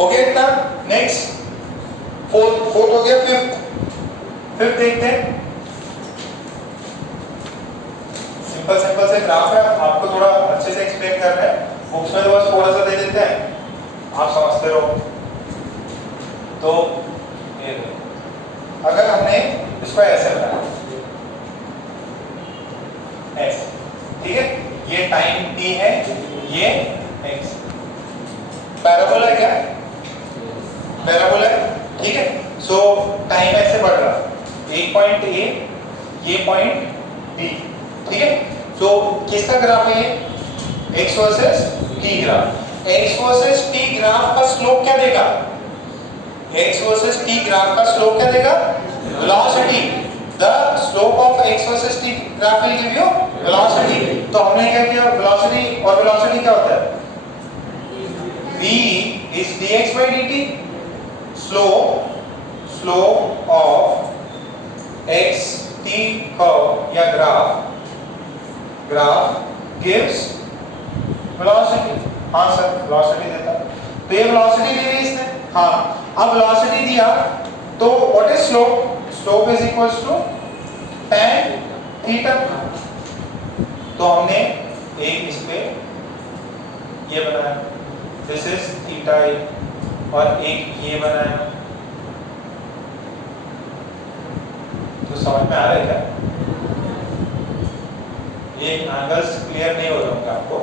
हो गया इतना। नेक्स्ट फोर्थ हो गया। फिफ्थ देखते हैं। सिंपल से ग्राफ है, आपको थोड़ा अच्छे से एक्सप्लेन करना है। बुक्स में तो बस थोड़ा सा दे देते हैं, आप समझते रहो। तो ये अगर हमने इसको ऐसे बनाया ऐसे, ठीक है, ये टाइम t है, ये x। पैराबोला है क्या? पैराबोला है, ठीक है। सो टाइम ऐसे बढ़ रहा, एक पॉइंट A, ये पॉइंट B, ठीक है। सो किसका ग्राफ है ये? x versus t graph. x versus t graph का स्लोप क्या देगा? x वर्सेस t ग्राफ का स्लोप क्या देगा? Velocity. The slope of x versus t graph will give you velocity. तो हमने क्या किया? वेलोसिटी, और वेलोसिटी क्या होता है? v is dx by dt। Slope of x t curve या ग्राफ gives velocity। हाँ सर, velocity देता। तो ये velocity दी हुई इसने, हाँ। अब velocity दिया तो what is slope? Slope is equals to tan theta। तो हमने एक इस पे ये बनाया, this is theta a, और एक ये बनाया। तो समझ में आ रहा है क्या? ये एंगल्स क्लियर नहीं हो रहे होंगे आपको।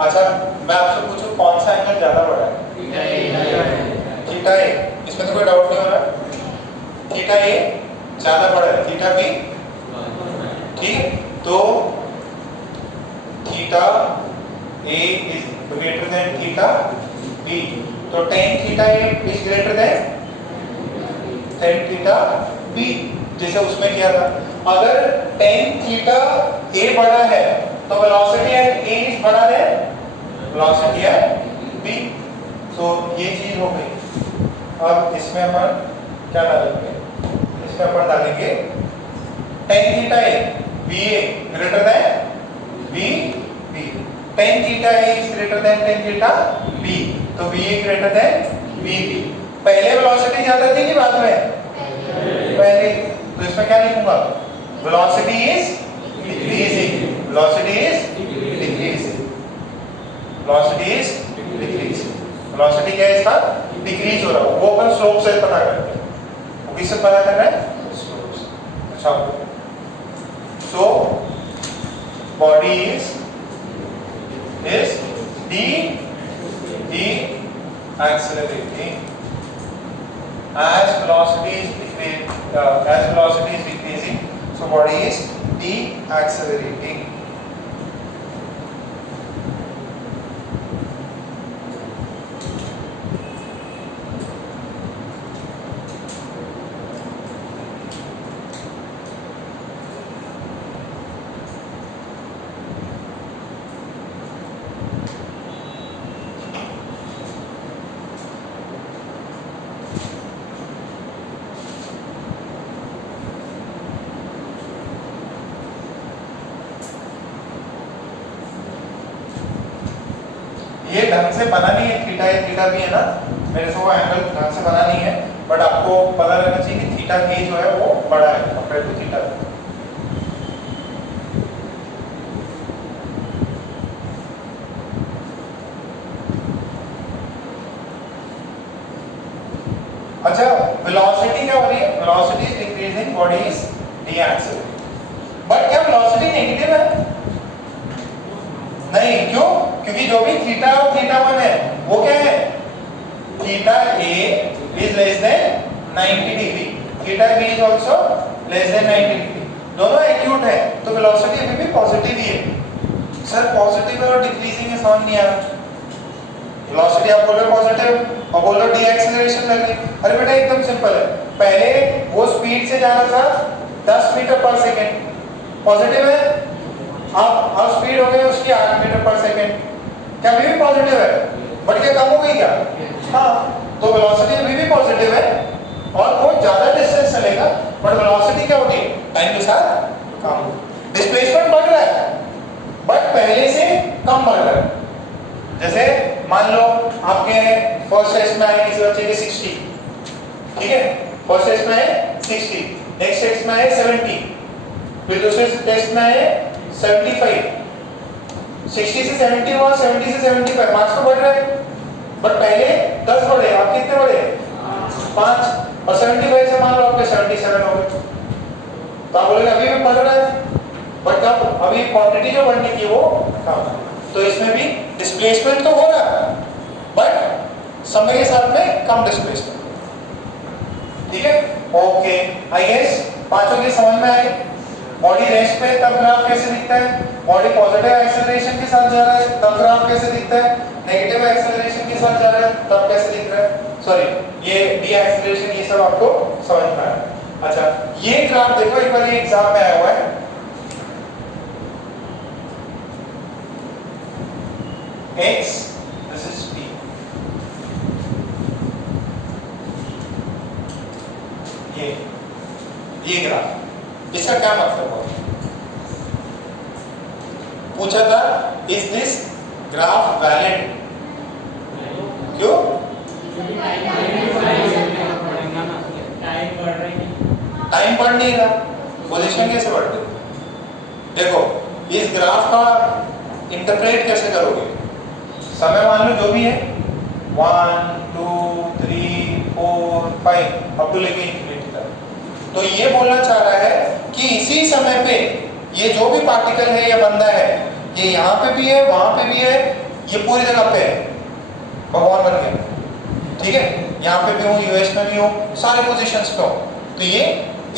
अच्छा, मैं आपसे पूछूं कौन सा एंगल ज्यादा बड़ा है? थीटा ए। इसमें तो कोई डाउट नहीं हो रहा। थीटा ए ज्यादा बड़ा है, थीटा बी, ठीक है। तो theta A is greater than theta B. तो tan theta A is greater than tan theta B, जैसे उसमें किया था। अगर टेन थीटा ए बड़ा है तो वेलोसिटी एट ए इज बड़ा है वेलोसिटी एट बी। तो ये चीज हो गई। अब इसमें अपन क्या डालेंगे? इसमें अपन डालेंगे tan theta A B A greater than B B. Tan theta A is greater than tan theta B, तो B A greater than B B. पहले वेलोसिटी ज्यादा थी कि बाद में? पहले। तो इसमें क्या लिखूंगा? Velocity is decreasing, velocity is decreasing, velocity is decreasing. Velocity क्या है इसका? डिक्रीज हो रहा है। वो अपन स्लोप से पता करते हैं। वो किससे पता कर रहे हैं? स्लोप से। अच्छा, so body is accelerating as velocity is decreasing, so body is deaccelerating। ये ढंग से बना नहीं है, थीटा ए थीटा भी है ना, मेरे से वो एंगल ढंग से बना नहीं है, बट आपको पता रहना चाहिए कि थीटा ए जो है वो बड़ा है कंपेयर टू थीटा। अच्छा, वेलोसिटी क्या हो रही है? Velocity is decreasing, body is decelerating. But क्या वेलोसिटी नेगेटिव है? नहीं, क्यों? क्योंकि जो भी थीटा और थीटा 1 है वो क्या है? Theta A is less than 90 degree, theta B is also less than 90 degree. दोनों एक्यूट है, तो वेलोसिटी अभी भी पॉजिटिव ही है। सर पॉजिटिव और डिक्रीजिंग है, समझ नहीं आ रहा। वेलोसिटी आप बोल रहे पॉजिटिव और बोल रहे डीएक्सेलरेशन लग रही। अरे बेटा एकदम सिंपल है। पहले वो स्पीड से जा रहा था 10 मीटर पर सेकेंड, पॉजिटिव है। अब स्पीड हो गई उसकी 8 मीटर पर सेकेंड, क्या अभी भी पॉजिटिव है? बट क्या कम हो गई क्या? हाँ, तो वेलोसिटी अभी भी पॉजिटिव है और वो ज्यादा डिस्टेंस चलेगा, बट वेलोसिटी क्या होगी? टाइम के साथ कम। डिस्प्लेसमेंट बढ़ रहा है बट पहले से कम बढ़ रहा है। जैसे मान लो आपके फर्स्ट टेस्ट में आए किसी बच्चे के 60, ठीक है, फर्स्ट टेस्ट में आए 60, नेक्स्ट टेस्ट में आए 70, फिर दूसरे टेस्ट में आए 75, 60 से 70 हुआ, 70 से 75, मार्क्स तो बढ़ रहे हैं, बट पहले 10 बढ़े, आप कितने बढ़े 5, और 75 से मान लो आपके 77 हो गए, तो आप बोलेंगे अभी भी बढ़ रहा है, बट अब अभी क्वांटिटी जो बढ़नी थी वो कम है। तो इसमें भी डिस्प्लेसमेंट तो हो रहा है, बट समय के साथ में कम डिस्प्लेसमेंट, ठीक है। ओके, आई गेस पांचों की समझ में आई। बॉडी रेस्ट पे तब ग्राफ कैसे दिखता है, बॉडी पॉजिटिव एक्सेलरेशन के साथ जा रहा है तब ग्राफ कैसे दिखता है, नेगेटिव एक्सेलरेशन के साथ जा रहा है तब कैसे दिख रहा है, सॉरी ये डी एक्सेलरेशन, ये सब आपको समझ में आया। अच्छा, ये ग्राफ देखो, एक बार ये एग्जाम में आया हुआ है, x, this is p, ये ग्राफ, इसका क्या मतलब हुआ, पूछा था इज दिस ग्राफ वैलिड, क्यों, टाइम बढ़ नहीं रहा, पोजीशन कैसे बढ़ रही, देखो इस ग्राफ का इंटरप्रेट कैसे करोगे, समय मान लो जो भी है 1 2 3 4 5 अब तो लेके इंफिनिटी तक, तो ये बोलना चाह रहा है कि इसी समय पे ये जो भी पार्टिकल है या बंदा है, ये यहाँ पे भी है, वहां पे भी है, ये पूरी जगह पे है, भगवान बन गए, ठीक है, यहाँ पे भी हूँ, यूएस में भी हूँ, सारे पोजीशंस पे हूँ, तो ये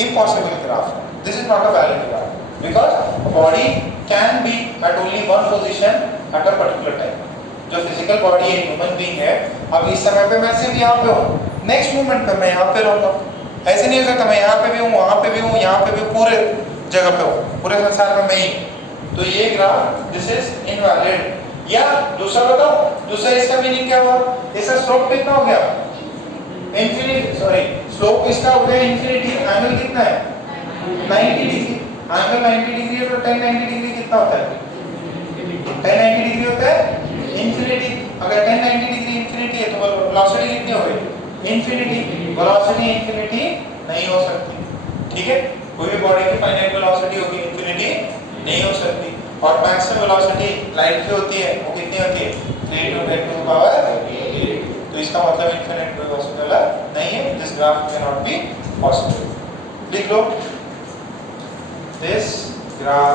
इम्पॉसिबल ग्राफ है, this is not a valid graph, because body can be at only one position at a particular time. जो फिजिकल बॉडी है, ह्यूमन बीइंग है, अब इस समय पे मैं सिर्फ यहाँ पे हूँ, नेक्स्ट मोमेंट पे मैं यहाँ पे रहूँगा, ऐसे नहीं हो सकता मैं यहाँ पे भी हूँ, वहाँ पे भी हूँ, यहाँ पे भी, पूरे जगह पे हूँ, पूरे संसार में मैं ही, तो ये ग्राफ दिस इज इनवैलिड। या दूसरा बताओ, दूसरा इसका मीनिंग क्या हुआ, इसका स्लोप कितना हो गया, इंफिनिटी, सॉरी स्लोप इसका हो गया इंफिनिटी, एंगल कितना है 90 डिग्री, एंगल 90 डिग्री है, तो tan 90 डिग्री कितना होता है, tan 90 डिग्री होता है इंफिनिटी, अगर tan 90 डिग्री इंफिनिटी है तो वेलोसिटी कितनी हो गई इंफिनिटी, वेलोसिटी इंफिनिटी नहीं हो सकती, ठीक है, कोई भी बॉडी की फाइनाइट वेलोसिटी होगी, इंफिनिटी नहीं हो सकती, और मैक्सिमम वेलोसिटी लाइट की होती है, वो कितनी होती है 3 × 10⁸, तो इसका मतलब इंफिनिट वेलोसिटी वाला नहीं है, this graph can not be possible. लिख लो, this graph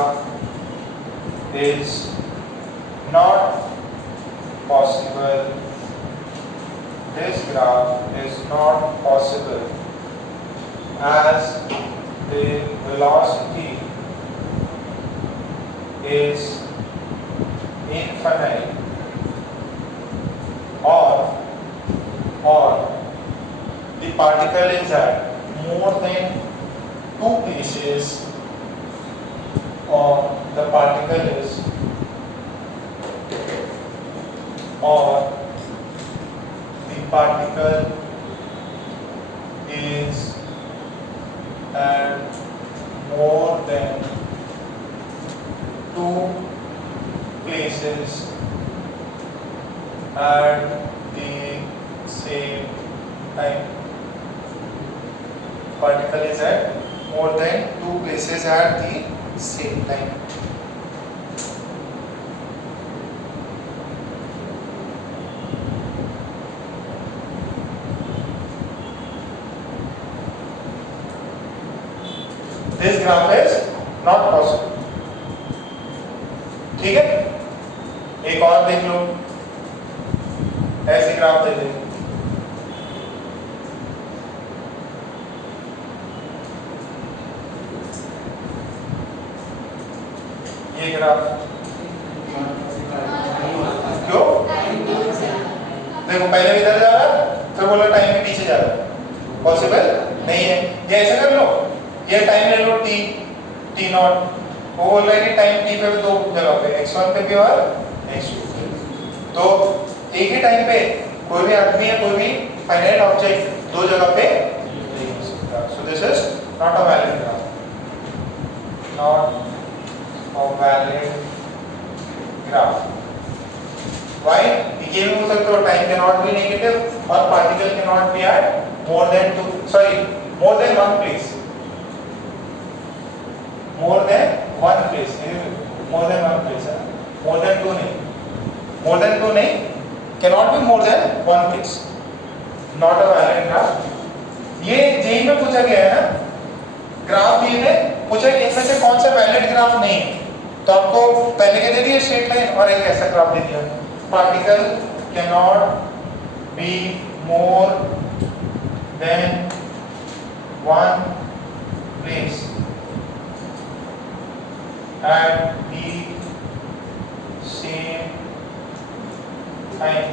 is not possible, this graph is not possible as the velocity is infinite or the particle is at more than 2 places, or the particle is or the particle is at more than 2 places at the same time. Particle is at more than 2 places at the same time. This graph is not possible, ठीक है। एक और देख लो, ऐसे graph दे दे, ये graph क्यों, देखो पहले इधर जा रहा है, फिर बोला टाइम के पीछे जा रहा है, पॉसिबल नहीं है। ये ऐसे कर लो, ये टाइम ले लो t0, वो बोल रहा है कि टाइम t पे भी दो जगह पे, x1 पे भी और x2 पे, तो एक ही टाइम पे कोई भी आदमी या कोई भी फाइनाइट ऑब्जेक्ट दो जगह पे नहीं हो सकता, so this is not a valid graph, not a valid graph. Why ये भी बोल सकते हो time can not be negative और particle can not be at more than more than one place, more than one place, more than one place है, more than two नहीं, more than two नहीं, can not be more than one place, not a valid graph. ये JEE में पूछा गया है ना, graph दिए थे, पूछा कि इनमें से कौन सा वैलिड ग्राफ नहीं है, तो आपको पहले के दे दिए स्ट्रेट लाइन और एक ऐसा ग्राफ दे दिया, particle can not be more than one place at the same time,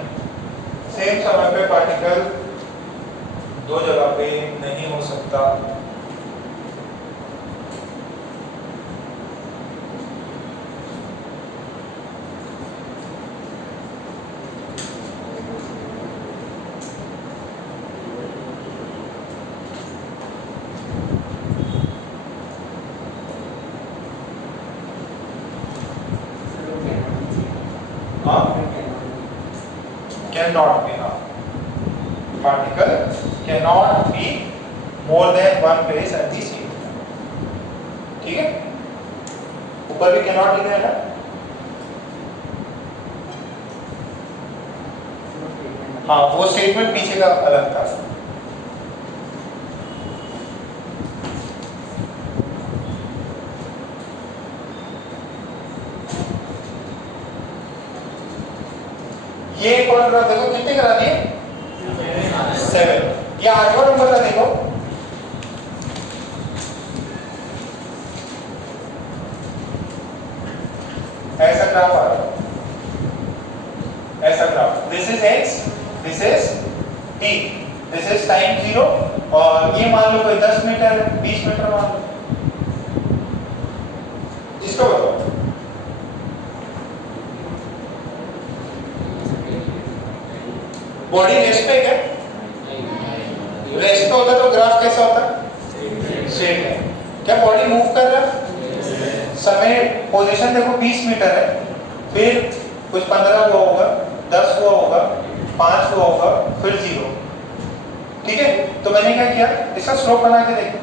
same समय पे पार्टिकल दो जगह पे नहीं हो सकता। Cannot be, particle cannot be more than one place at the same time, ठीक है, ऊपर भी cannot लिखा है ना, हाँ वो स्टेटमेंट पीछे का अलग था। ये एक और ग्राफ देखो, कितने करा दिए 7, ये 8वां नंबर का देखो, ऐसा ग्राफ आ रहा है, ऐसा graph, this is x, this is t, this is time 0 और ये मान लो कोई 10 मीटर 20 मीटर मान लो, इसको बताओ बॉडी रेस्ट पे क्या, रेस्ट पे होता तो ग्राफ कैसा होता, स्ट्रेट है, क्या बॉडी मूव कर रहा है, समय पोजीशन देखो 20 मीटर है, फिर कुछ 15 हुआ होगा, 10 हुआ होगा, 5 हुआ होगा, फिर 0, ठीक है, तो मैंने क्या किया, इसका स्लोप बना के देखा,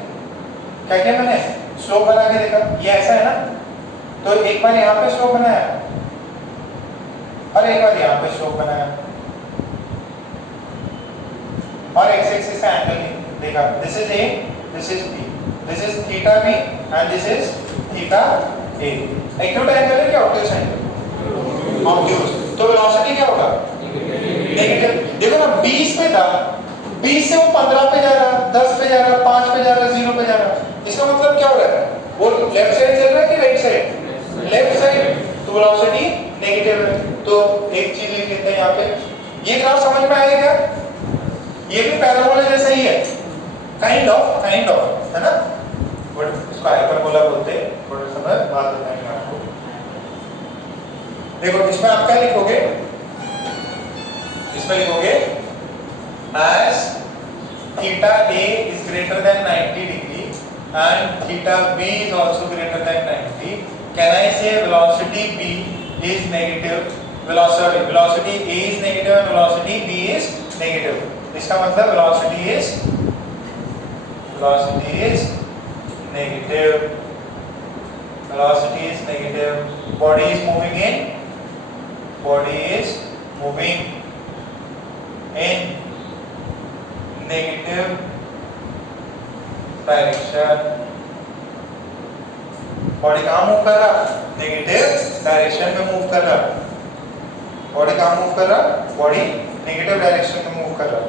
क्या किया मैंने, स्लोप बना के देखा, ये ऐसा है ना, तो एक बार यहाँ पे स्लोप बनाया और एक बार यहाँ पे स्लोप बनाया और x एक्सिस का एंगल देखा, this is a, this is b, this is theta b and this is theta a, acute angle है क्या ऑब्ट्यूज एंगल, ऑब्ट्यूज, तो वेलोसिटी क्या होगा नेगेटिव, देखो ना 20 पे था, 20 से वो 15 पे जा रहा, 10 पे जा रहा, 5 पे जा रहा, 0 पे जा रहा, इसका मतलब क्या हो रहा है, वो लेफ्ट साइड चल रहा है कि राइट साइड, लेफ्ट साइड, तो वेलोसिटी नेगेटिव है, तो एक चीज लिख लेते हैं यहाँ पे, ये ग्राफ समझ में आएगा क्या, ये भी पैराबोला जैसा ही है, काइंड ऑफ है ना, बट इसको हाइपरबोला बोलते हैं, थोड़ा समय बाद बताएंगे आपको। देखो इसमें आप क्या लिखोगे, इसमें लिखोगे as theta a is greater than 90 degree and theta b is also greater than 90, can I say velocity b is negative, velocity a is negative and velocity b is negative, इसका मतलब velocity is negative, velocity is negative, body is moving in negative direction, body कहाँ move कर रहा, negative direction में move कर रहा, body कहाँ move कर रहा, बॉडी नेगेटिव डायरेक्शन में मूव कर रहा,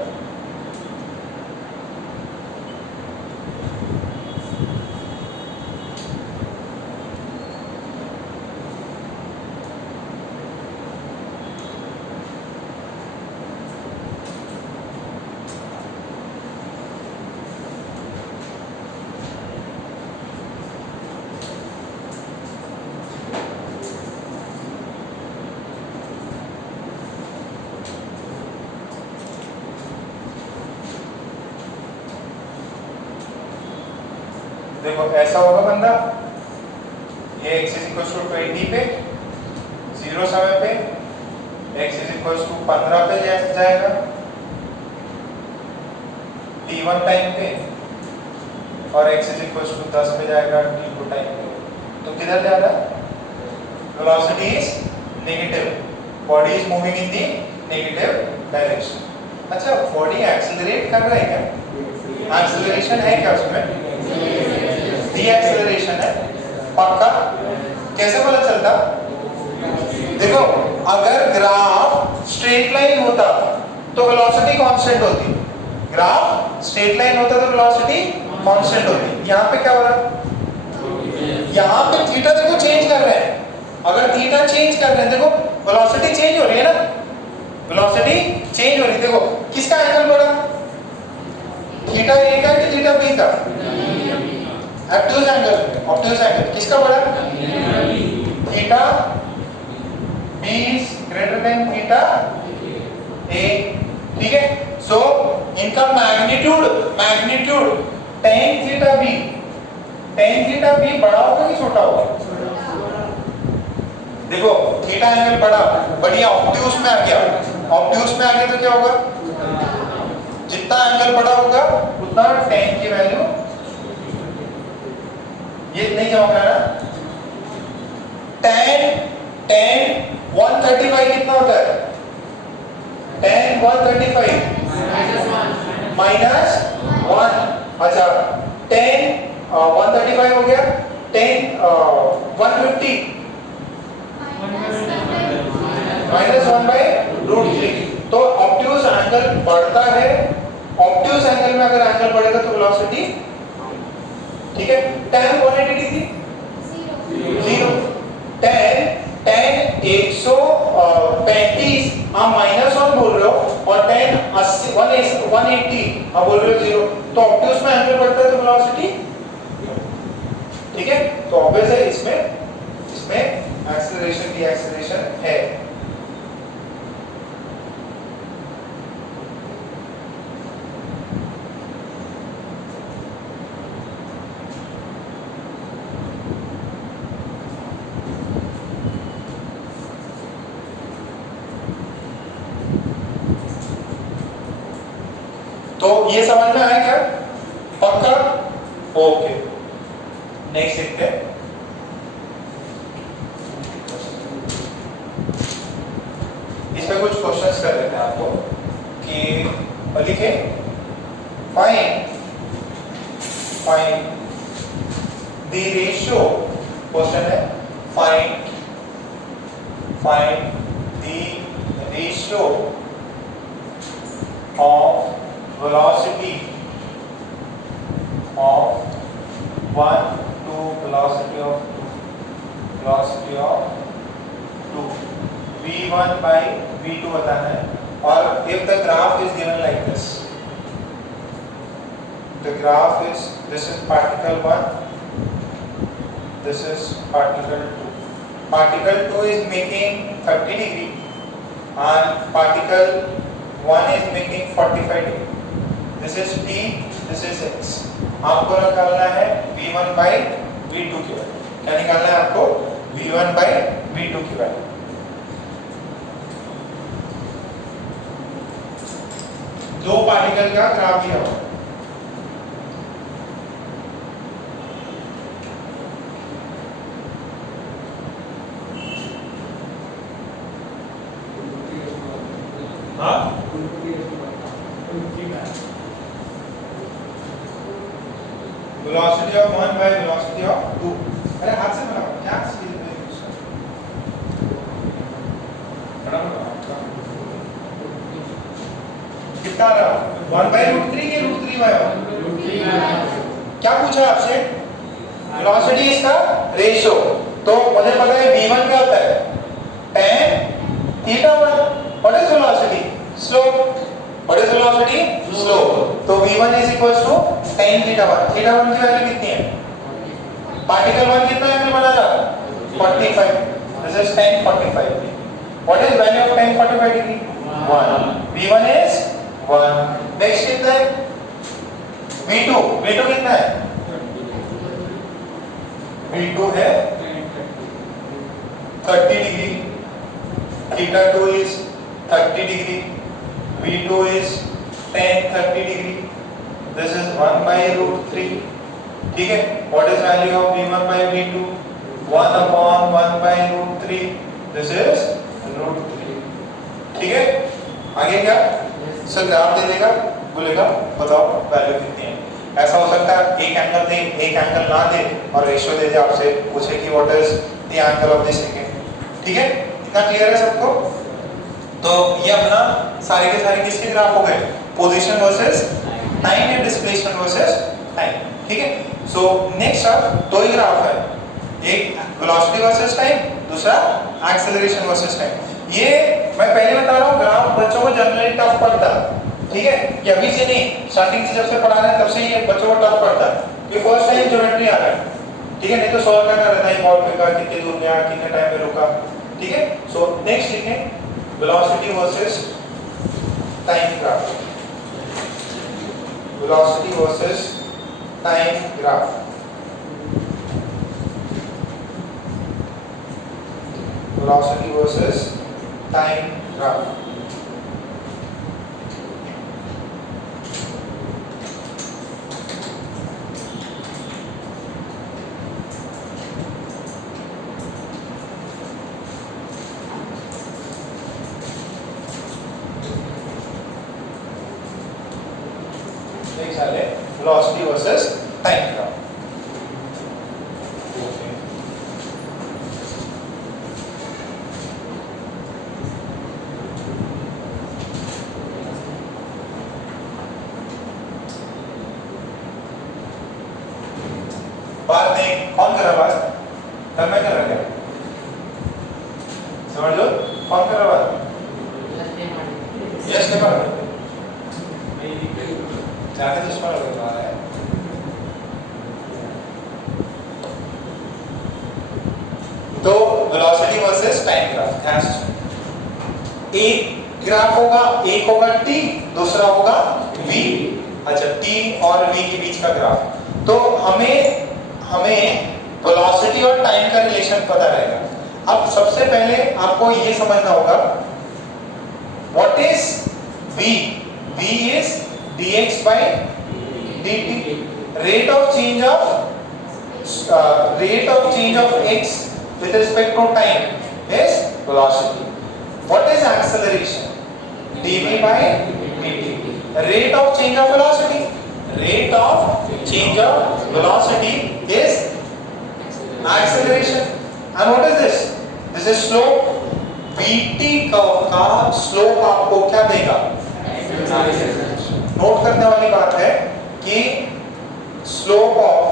देखो ऐसा होगा बंदा, ये x = 20 पे 0 समय पे x इज इक्वल टू 15 पे जाएगा t1 टाइम पे, और x इज इक्वल टू 10 पे जाएगा t2 टाइम पे। तो किधर जा रहा है? Velocity is negative, body is moving in the negative direction. अच्छा, बॉडी एक्सेलरेट कर रहा है क्या? एक्सेलरेशन है क्या उसमें? डी एक्सेलरेशन है। पक्का? कैसे पता चलता? देखो, अगर ग्राफ स्ट्रेट लाइन होता तो वेलोसिटी कांस्टेंट होती, ग्राफ स्ट्रेट लाइन होता तो वेलोसिटी कांस्टेंट होती। यहाँ पे क्या हो रहा है? यहाँ पे थीटा देखो चेंज कर रहे हैं। अगर थीटा चेंज कर रहे हैं, देखो वेलोसिटी चेंज हो रही है ना, वेलोसिटी चेंज हो रही है। देखो किसका एंगल बढ़ा? थीटा ए का कि थीटा बी का? ऑब्ट्यूज एंगल किसका बढ़ा? Theta B is greater than theta A. ठीक है, सो इनका मैग्नीट्यूड tan थीटा बी बड़ा होगा कि छोटा होगा? देखो थीटा एंगल बड़ा, बढ़िया ऑब्ट्यूज में आ गया। ऑब्ट्यूज में आ गया तो क्या होगा? जितना एंगल बड़ा होगा उतना tan की वैल्यू, ये नहीं समझ रहा ना? tan 135 कितना होता है? tan 135 minus 1। अच्छा, tan 135 हो गया, tan 150 माइनस 1/√3। तो ऑब्ट्यूज एंगल बढ़ता है, ऑब्ट्यूज एंगल में अगर एंगल बढ़ेगा तो वेलोसिटी, ठीक है। tan 180 डिग्री 0, tan 135 आप -1 बोल रहे हो, और tan 180 आप बोल रहे हो 0, तो ऑब्ट्यूज में एंगल बढ़ता है तो वेलोसिटी, ठीक है। तो ऑब्वियस है इसमें एक्सेलरेशन की एक्सेलरेशन है। तो ये समझ में आया क्या? पक्का? ओके, नेक्स्ट देखते हैं। इसमें कुछ क्वेश्चंस कर लेते हैं आपको कि लिखे फाइंड द रेशियो। क्वेश्चन है find the ratio of velocity of 1 to velocity of 2 v1 by v2 बताना है। और if the graph is given like this, the graph is, this is particle 1, this is particle 2. Particle 2 is making 30 degree and particle 1 is making 45 degree. This is t, this is x. आपको निकालना है v1 by v2 की value. क्या निकालना है आपको? v1 by v2 की value. दो पार्टिकल का ग्राफ दिया हुआ, हाँ velocity of 1 by velocity of 2। अरे हाथ से बनाओ, क्या कितना आ रहा? 1/√3 के √3 by 1। क्या पूछा आपसे? वेलोसिटी इसका रेशियो। तो मुझे पता है v1 क्या होता है? tan θ1। What is velocity? Slope। What is velocity? Slope। तो v1 is equals to tan θ1। θ1 की वैल्यू कितनी है? पार्टिकल 1 कितना एंगल बना रहा? 45। This is tan 45। What is value of tan 45 degree? 1। v1 is 1। Next कितना है? v2 कितना है? v2 है 30 degree. θ2 is 30 degree, V2 is tan 30 degree. This is 1 by root 3. ठीक है? What is value of V1 by V2? 1 upon 1 by root 3. This is root 3. ठीक है? आगे क्या? सर ग्राफ दे देगा, बोलेगा बताओ वैल्यू कितनी है। ऐसा हो सकता है एक एंगल दे, एक एंगल ना दे और रेशियो दे दे, आपसे पूछे कि what is the angle of the second. ठीक है? इतना क्लियर है सबको? तो ये अपना सारे के सारे किसके ग्राफ हो गए? पोजीशन वर्सेस टाइम या डिस्प्लेसमेंट वर्सेस टाइम। ठीक है? सो नेक्स्ट अब दो ही ग्राफ है, एक वेलोसिटी वर्सेस टाइम, दूसरा एक्सेलरेशन वर्सेस टाइम। ये मैं पहले बता रहा हूँ, ग्राफ बच्चों को जनरली टफ पड़ता है। ठीक है? ये अभी से नहीं, स्टार्टिंग से जब से पढ़ा रहे हैं तब से ये बच्चों को टफ पड़ता है। ये फर्स्ट टाइम ज्योमेट्री आ रहा है। ठीक है? नहीं तो सॉल्व करना रहता है, बॉल फेंका, कितने दूर गया, कितने टाइम पे रुका। ठीक है? सो नेक्स्ट लिखें velocity versus time graph. Velocity versus time graph. Velocity versus time graph. Velocity versus time graph. Okay. बात नहीं, कौन कर रहा बात? कल मैं कर रहा क्या? समझ लो, कौन कर रहा बात? यस नहीं कर जाके तो इसमें लग रहा है। तो वेलोसिटी वर्सेस टाइम ग्राफ, एक ग्राफ होगा, एक होगा t, दूसरा होगा v। अच्छा, t और v के बीच का ग्राफ। तो हमें वेलोसिटी और टाइम का रिलेशन पता रहेगा। अब सबसे पहले आपको ये समझना होगा what is v। v is dx by dt, rate of change of x with respect to time is velocity. What is acceleration? dv by dt, rate of change of velocity. Rate of change of velocity is acceleration. And what is this? This is slope. vt curve का slope आपको क्या देगा? Note करने वाली बात है कि slope of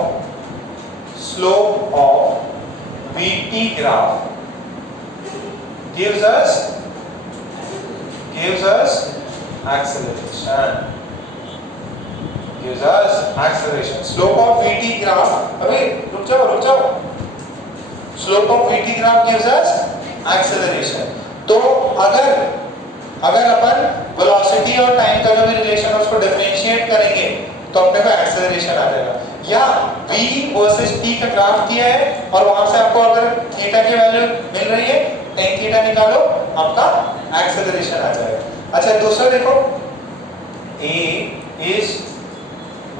vt graph gives us acceleration. Slope of vt graph, अभी रुक जाओ। Slope of vt graph gives us acceleration. तो अगर अपन वेलोसिटी और टाइम का जो भी रिलेशन है उसको डिफरेंशिएट करेंगे तो अपने को एक्सेलरेशन आ जाएगा। या v वर्सेस t का ग्राफ दिया है और वहां से आपको अगर थीटा की वैल्यू मिल रही है, tan थीटा निकालो, आपका एक्सेलरेशन आ जाएगा। अच्छा, दूसरा देखो, a is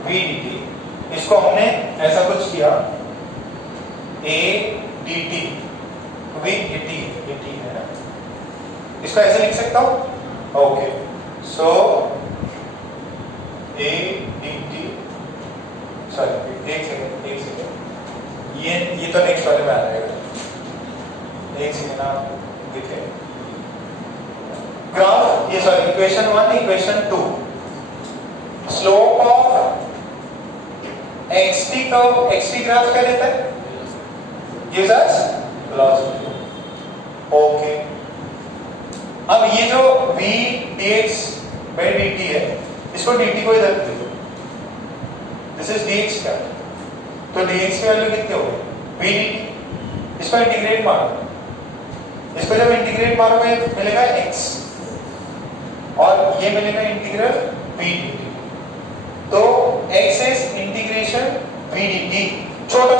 v dt, इसको हमने ऐसा कुछ किया, a dt v dt है ना, इसको ऐसे लिख सकता हूँ। Okay, so A D T, sorry एक सेकेंड, ये तो नेक्स्ट वाले में आ जाएगा। एक सेकेंड आप देखें ग्राफ, ये sorry equation 1, equation 2, slope of XT curve, XT graph क्या देता है? Gives us velocity. ओके, अब ये जो v dx by dt है, इसको dt को इधर दे दो, दिस इज dx का, तो dx की वैल्यू कितनी होगी? v dt। इसको इंटीग्रेट मारो, इसको जब इंटीग्रेट मारोगे मिलेगा x और ये मिलेगा इंटीग्रल v dt। तो x is integration v dt, छोटा x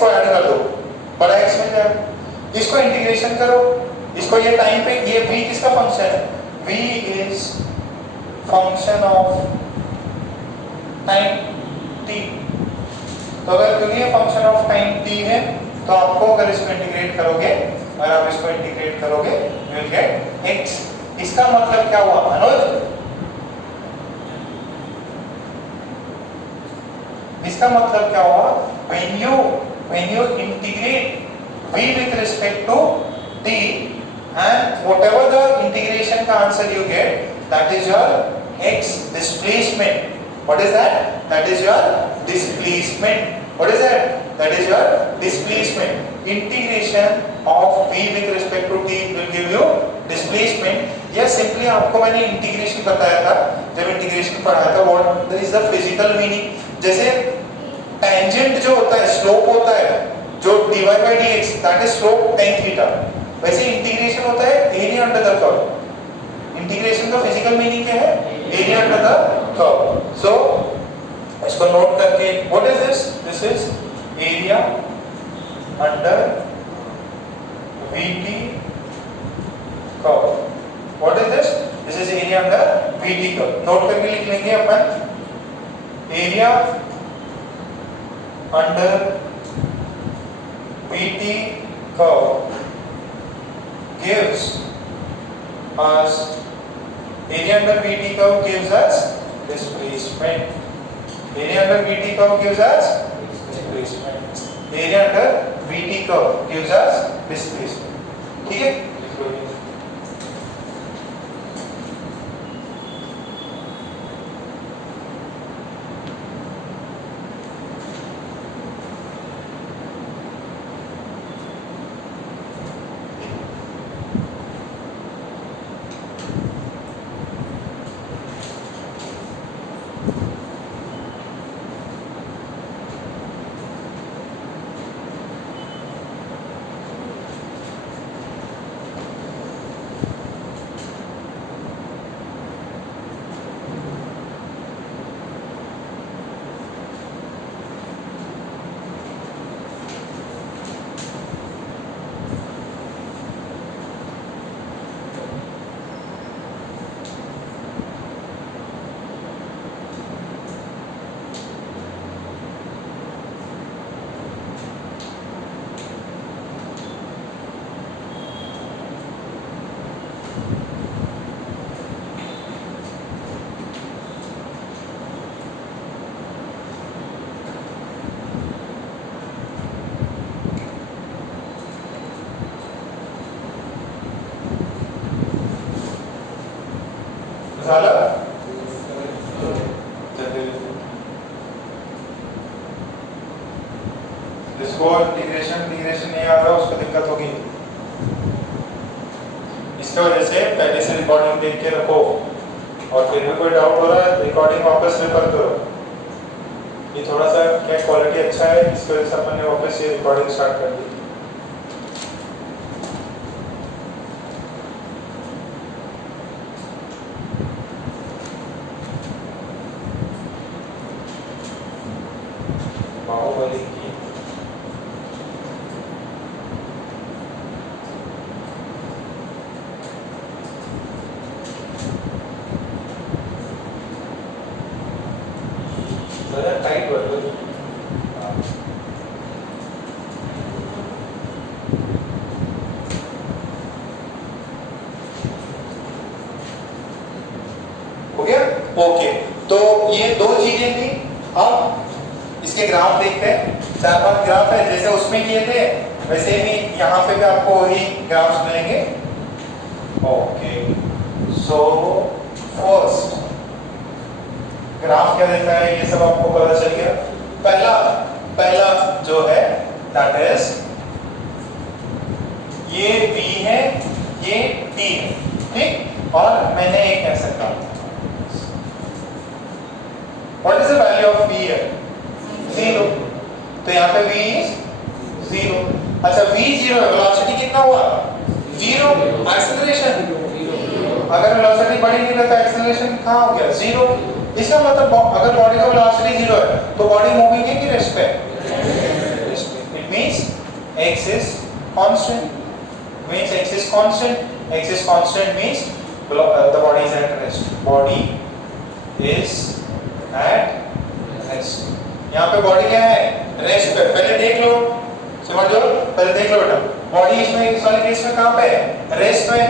को ऐड कर दो, बड़ा x मिल जाएगा। इसको इंटीग्रेशन करो, इसको ये टाइम पे ये v किसका फंक्शन है? v is function of time t। तो अगर क्योंकि ये फंक्शन ऑफ टाइम t है तो आपको अगर इसको इंटीग्रेट करोगे और आप इसको इंटीग्रेट करोगे यू विल गेट x। इसका मतलब क्या हुआ मनोज? इसका मतलब क्या हुआ? when you integrate v with respect to t and whatever the integration का answer you get, that is your x displacement. What is that? That is your displacement. What is that? That is your displacement. Integration of v with respect to t will give you displacement. या simply आपको मैंने integration बताया था जब integration पढ़ाया था, what is the physical meaning? जैसे tangent जो होता है स्लोप होता है जो dy by dx that is slope tan theta, वैसे इंटीग्रेशन होता है area under the curve. Integration का फिजिकल मीनिंग क्या है? Area under the curve. So इसको नोट करके what is this? This is area under vt curve. What is this? This is area under vt curve. Note करके लिख लेंगे अपन area under VT curve gives us area under VT curve gives us displacement. Area under VT curve gives us displacement. Area under VT curve gives us displacement. ठीक है? जिसको integration नहीं आ रहा उसको दिक्कत होगी। इसकी वजह से पहले से रिकॉर्डिंग देख के रखो और फिर भी कोई डाउट हो रहा है रिकॉर्डिंग वापस रेफर करो। ये थोड़ा सा क्या क्वालिटी अच्छा है, इस वजह से अपन ने वापस ये रिकॉर्डिंग स्टार्ट कर दी। बाहुबली की टाइट वर्ड हो गया। ओके, तो ये दो चीजें थी। अब इसके ग्राफ देखते हैं। 4-5 ग्राफ है जैसे उसमें किए थे वैसे ही यहाँ पे भी आपको वही ग्राफ्स मिलेंगे। ओके, सो फर्स्ट ग्राफ क्या देता है ये सब आपको पता चल गया। पहला जो है दैट इज ये B है ये T है, ठीक। और मैंने एक कह सकता हूं what is the value of B है 0, तो यहाँ पे V इज 0। अच्छा V 0 है, वेलोसिटी कितना हुआ 0, एक्सेलरेशन अगर वेलोसिटी बढ़ी नहीं तो एक्सेलरेशन कहाँ हो गया 0। इसका मतलब अगर बॉडी का वेलोसिटी 0 है तो बॉडी मूविंग है कि रेस्ट पे? It means x is constant, means x is constant. X is constant means the body is at rest. Body is at rest. यहाँ पे बॉडी क्या है? रेस्ट पे. पहले देख लो, समझो, पहले देख लो बेटा. बॉडी इसमें इस वाले केस में कहाँ पे है? रेस्ट में.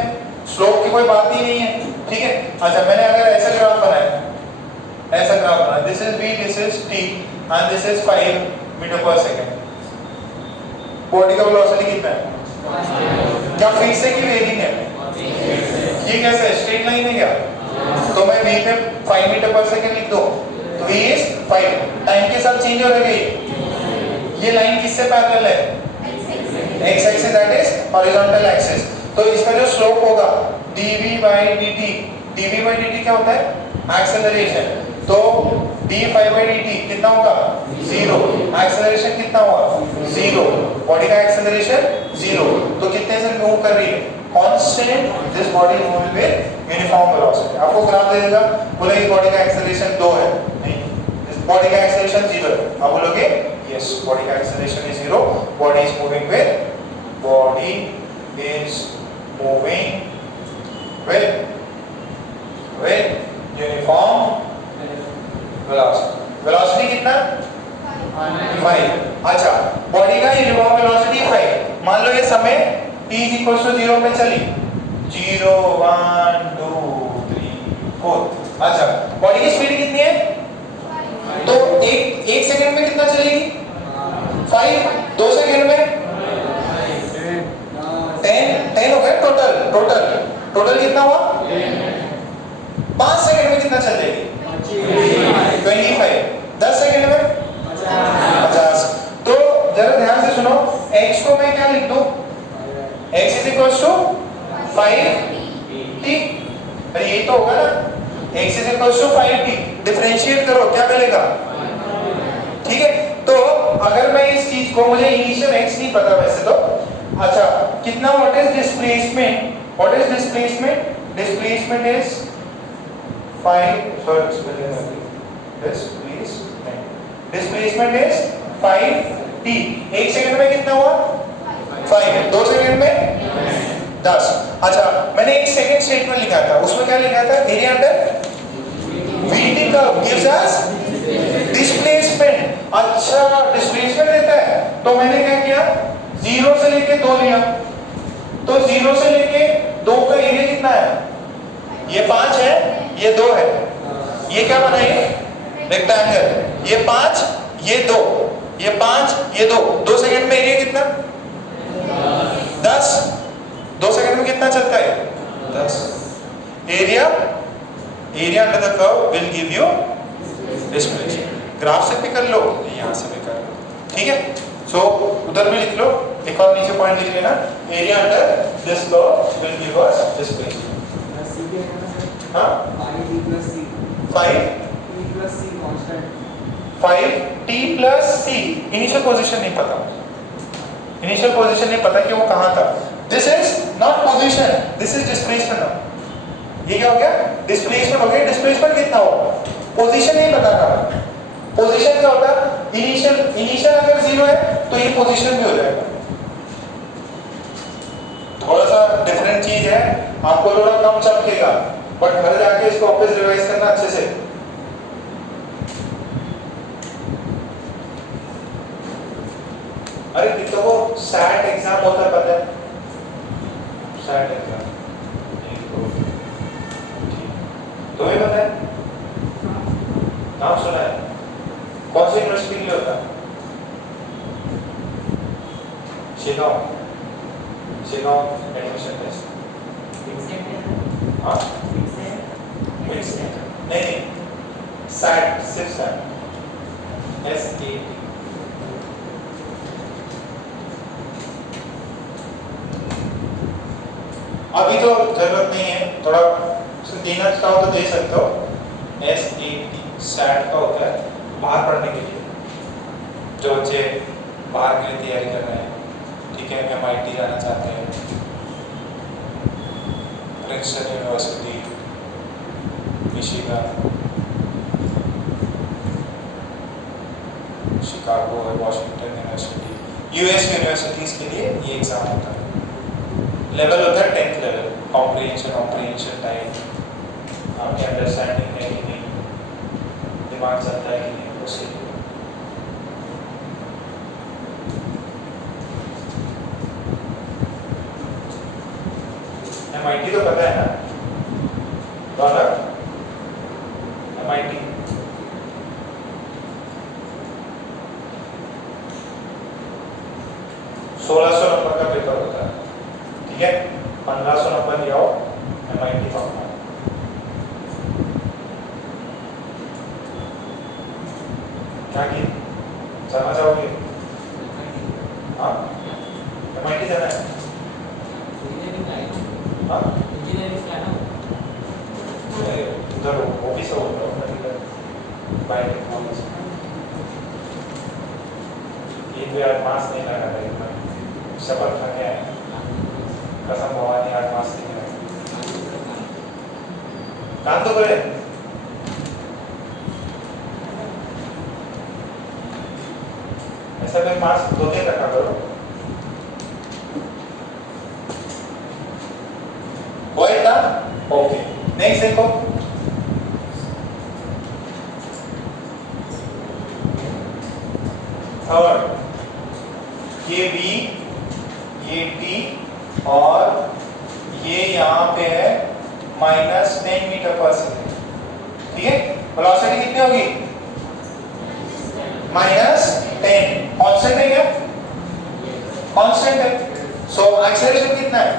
स्लोप की कोई बात ही नहीं है. ठीक है. अच्छा, मैंने अगर ऐसा ग्राफ बनाया, ऐसा ग्राफ बनाया, this is v, this is t and this is 5 metre per second. Body का वेलोसिटी कितना है? क्या फिक्स है कि वेरिंग है? ये कैसा है? स्ट्रेट लाइन है क्या? तो मैं v पे 5 मीटर पर सेकंड लिख दो, तो v is 5. टाइम के साथ चेंज हो रही है. ये लाइन किससे पैरेलल है? x axis, that is horizontal axis. तो इसका जो स्लोप होगा dv by dt, dv by dt क्या होता है? एक्सेलरेशन. तो d5 by dt कितना होगा? 0. एक्सेलरेशन कितना होगा? 0. बॉडी का एक्सेलरेशन 0. तो कितने से मूव कर रही है? Constant. This body is moving with uniform velocity. आपको ग्राफ दे देगा, बोले इस बॉडी का एक्सेलरेशन 2 है. नहीं, इस बॉडी का एक्सेलरेशन 0 है. आप बोलोगे यस, बॉडी का acceleration is 0. Body is moving with uniform velocity. Velocity कितना? 5. अच्छा, बॉडी का यूनिफॉर्म वेलोसिटी 5. मान लो ये समय t is equals to 0 पे चली. 0 1 2 3 4. अच्छा, बॉडी की स्पीड कितनी है? तो एक सेकंड में कितना चलेगी? 5. 2 सेकंड में 10 हो गया. टोटल कितना हुआ? 5 सेकंड में कितना चल जाएगी? 25. 10 सेकंड में 50. तो जरा ध्यान से सुनो, x को मैं क्या लिख दूं? x is equals to 5t. अरे यही तो होगा ना, x is equals to 5t. Differentiate करो, क्या मिलेगा? ठीक है. तो अगर मैं इस चीज को, मुझे इनिशियल x नहीं पता वैसे तो. अच्छा, कितना? What is displacement? Displacement is 5. Displacement is 5t. एक सेकंड में कितना हुआ? 5. 2 सेकंड में 10. अच्छा, मैंने एक सेकंड स्टेटमेंट लिखा था, उसमें क्या लिखा था? Area under vt curve gives us displacement. अच्छा, डिस्प्लेसमेंट देता है, तो मैंने क्या किया? 0 से लेके 2 लिया. तो 0 से लेके 2 का एरिया कितना है? ये 5 है, ये 2 है. ये क्या बना? ये रेक्टेंगल. ये 5, ये 2, ये 5, ये 2. 2 सेकंड में एरिया कितना? 10. 2 सेकंड में कितना चलता है? 10. Area under the curve will give you displacement. Graph से भी कर लो, यहाँ से भी कर लो. ठीक है. सो उधर भी लिख लो, एक और नीचे पॉइंट लिख लेना. Area under this curve will give us displacement. हाँ, 5t plus c. Initial position नहीं पता कि वो कहाँ था. This is not position, this is displacement. ये क्या हो गया? डिस्प्लेसमेंट हो गया. डिस्प्लेसमेंट कितना होगा? पोजीशन नहीं पता था. पोजीशन क्या होता है? इनिशियल अगर 0 है तो ये पोजीशन भी हो जाएगा. थोड़ा सा डिफरेंट चीज है, आपको थोड़ा कम चमकेगा, बट घर जाके इसको वापस रिवाइज करना अच्छे से. अरे कितना वो सैट एग्जाम होता है पता है? सैट एग्जाम तुम्हें पता है? नाम सुना है? कौन सी यूनिवर्सिटी के लिए होता है? Chicago admission test. हाँ, नहीं, सैट, सिर्फ सैट, SAT. अभी तो जरूरत नहीं है, थोड़ा देना चाहो तो दे सकते हो. SAT सैट का होता है बाहर पढ़ने के लिए, जो बच्चे बाहर के लिए तैयारी कर रहे हैं. ठीक है, MIT जाना चाहते हैं, Princeton university, Michigan, Chicago, Washington university, US universities के लिए ये एग्जाम होता है. लेवल होता है 10th लेवल, कॉम्प्रिहेंशन टाइप, आपकी अंडरस्टैंडिंग है कि नहीं, दिमाग चलता है कि नहीं, उसके लिए। MIT तो पता है ना डॉलर, MIT 1600 नंबर का पेपर होता है, ठीक है, 1500 नंबर लिया हो MIT पढ़ना। क्या की जाना चाहोगे? हाँ MIT जाना है। हाँ उधर ऑफिस होगा बाय टेक्नोलॉजी। ये आज मास्क नहीं लगा था, शपथ खा के आए, कसम भवानी आज मास्क नहीं लगा। काम तो करे, ऐसा फिर मास्क 2 दिन रखा करो। कोई था? ओके, नेक्स्ट देखो, थर्ड, ये बी, ये टी, और ये यहाँ पे है -10 मीटर पर सेकेंड, ठीक है। वेलोसिटी कितनी होगी? -10। कांस्टेंट है क्या? कांस्टेंट है। सो एक्सेलरेशन कितना है?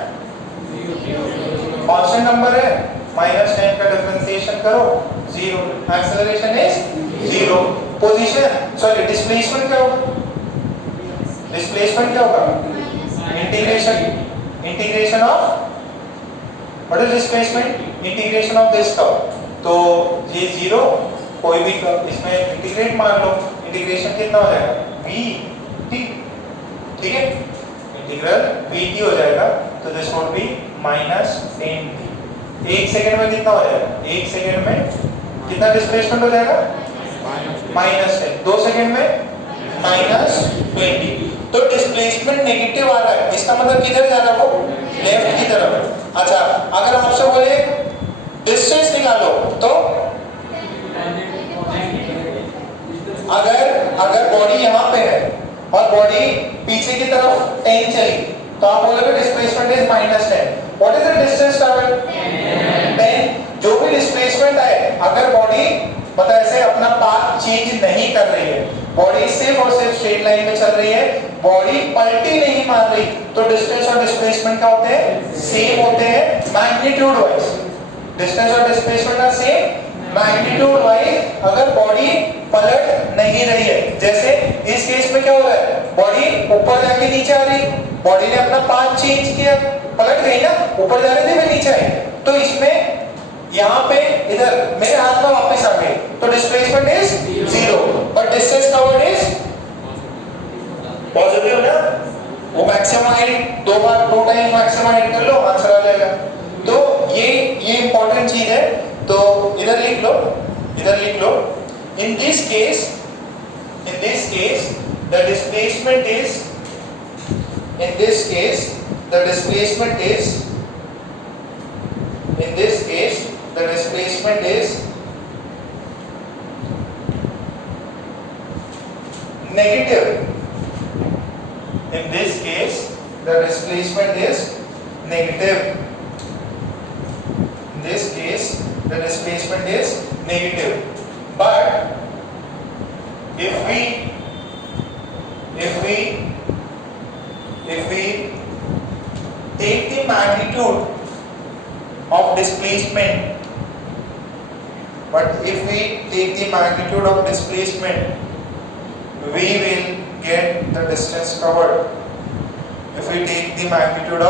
कांस्टेंट नंबर है, -10 का डिफरेंशिएशन करो 0, acceleration is 0। Position sorry displacement क्या होगा? डिस्प्लेसमेंट क्या होगा? Integration of, what is displacement? Integration of this curve. तो ये 0, कोई भी कर्व इसमें इंटीग्रेट मान लो, इंटीग्रेशन कितना हो जाएगा? vt, ठीक है, इंटीग्रल vt हो जाएगा, तो this would be -10t। 1 second में कितना हो जाएगा? 1 सेकंड में कितना डिस्प्लेसमेंट हो जाएगा? -10। 2 सेकंड में -20। तो डिस्प्लेसमेंट नेगेटिव आ रहा है, इसका मतलब किधर जा रहा है वो? लेफ्ट की तरफ। अच्छा, अगर आपसे बोले डिस्टेंस निकालो तो अगर बॉडी यहाँ पे है और बॉडी पीछे की तरफ 10 चली, तो आप बोलोगे displacement is -10। What is the distance travelled? 10। जो भी डिस्प्लेसमेंट आए, अगर बॉडी मतलब ऐसे अपना पाथ चेंज नहीं कर रही है, बॉडी सिर्फ और सिर्फ स्ट्रेट लाइन में चल रही है, बॉडी पलटी नहीं मार रही, तो डिस्टेंस और डिस्प्लेसमेंट क्या होते हैं? सेम होते हैं मैग्नीट्यूड वाइज। डिस्टेंस और displacement are same magnitude wise अगर बॉडी पलट नहीं रही है। जैसे इस केस में क्या हो रहा है? बॉडी ऊपर जाके नीचे आ रही, बॉडी ने अपना पाथ चेंज किया, पलट गई ना, ऊपर जा रही थी फिर नीचे आई, तो इसमें यहाँ पे इधर मेरे हाथ में वापस आ गई, तो displacement is 0, but distance covered is positive ना। वो maximum height 2 time maximum height कर लो, आंसर आ जाएगा। तो ये इंपॉर्टेंट चीज है, तो इधर लिख लो, in this case the displacement is, in this case the displacement is negative. In this case the displacement is negative. In this case the displacement is negative. But if we take the magnitude of displacement, we will get the distance covered. If we take the magnitude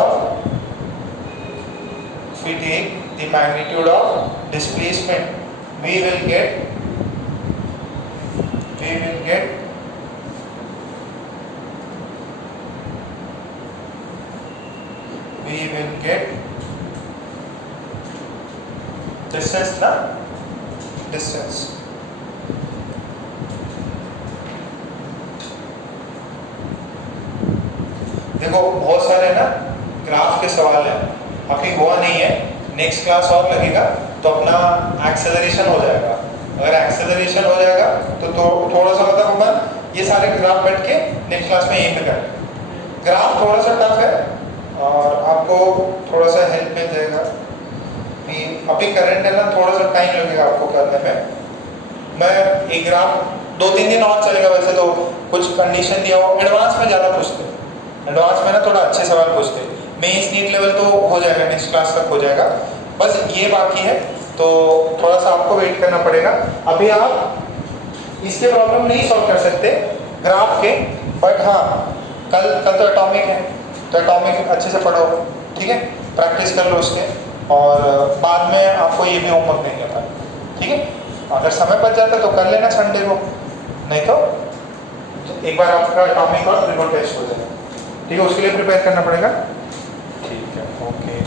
of displacement, we will get distance ना, distance। देखो बहुत सारे ना graph के सवाल है, अभी हुआ नहीं है, नेक्स्ट क्लास और लगेगा तो अपना एक्सेलरेशन हो जाएगा। अगर एक्सेलरेशन हो जाएगा तो थोड़ा सा मतलब अपन ये सारे ग्राफ बैठ के नेक्स्ट क्लास में यहीं पे करें। ग्राफ थोड़ा सा टफ है और आपको थोड़ा सा हेल्प मिल जाएगा। अभी करंट है ना, थोड़ा सा टाइम लगेगा आपको करने में। मैं एक ग्राफ 2-3 दिन और चलेगा, वैसे तो कुछ कंडीशन दिया हो, एडवांस में ज़्यादा पूछते हैं, एडवांस में ना थोड़ा अच्छे सवाल पूछते हैं। मेंस नीट लेवल तो हो जाएगा, नेक्स्ट क्लास तक हो जाएगा, बस ये बाकी है तो थोड़ा सा आपको वेट करना पड़ेगा। अभी आप इसके प्रॉब्लम नहीं सॉल्व कर सकते ग्राफ के, बट हाँ कल तो एटॉमिक है, तो एटॉमिक अच्छे से पढ़ो, ठीक है, प्रैक्टिस कर लो उसके, और बाद में आपको ये भी होमवर्क नहीं करना, ठीक है। अगर समय बच जाता है तो कर लेना संडे को, नहीं तो एक बार आपका एटॉमिक और रिमोट टेस्ट हो जाएगा, ठीक है, उसके लिए प्रिपेयर करना पड़ेगा। ठीक है, ओके।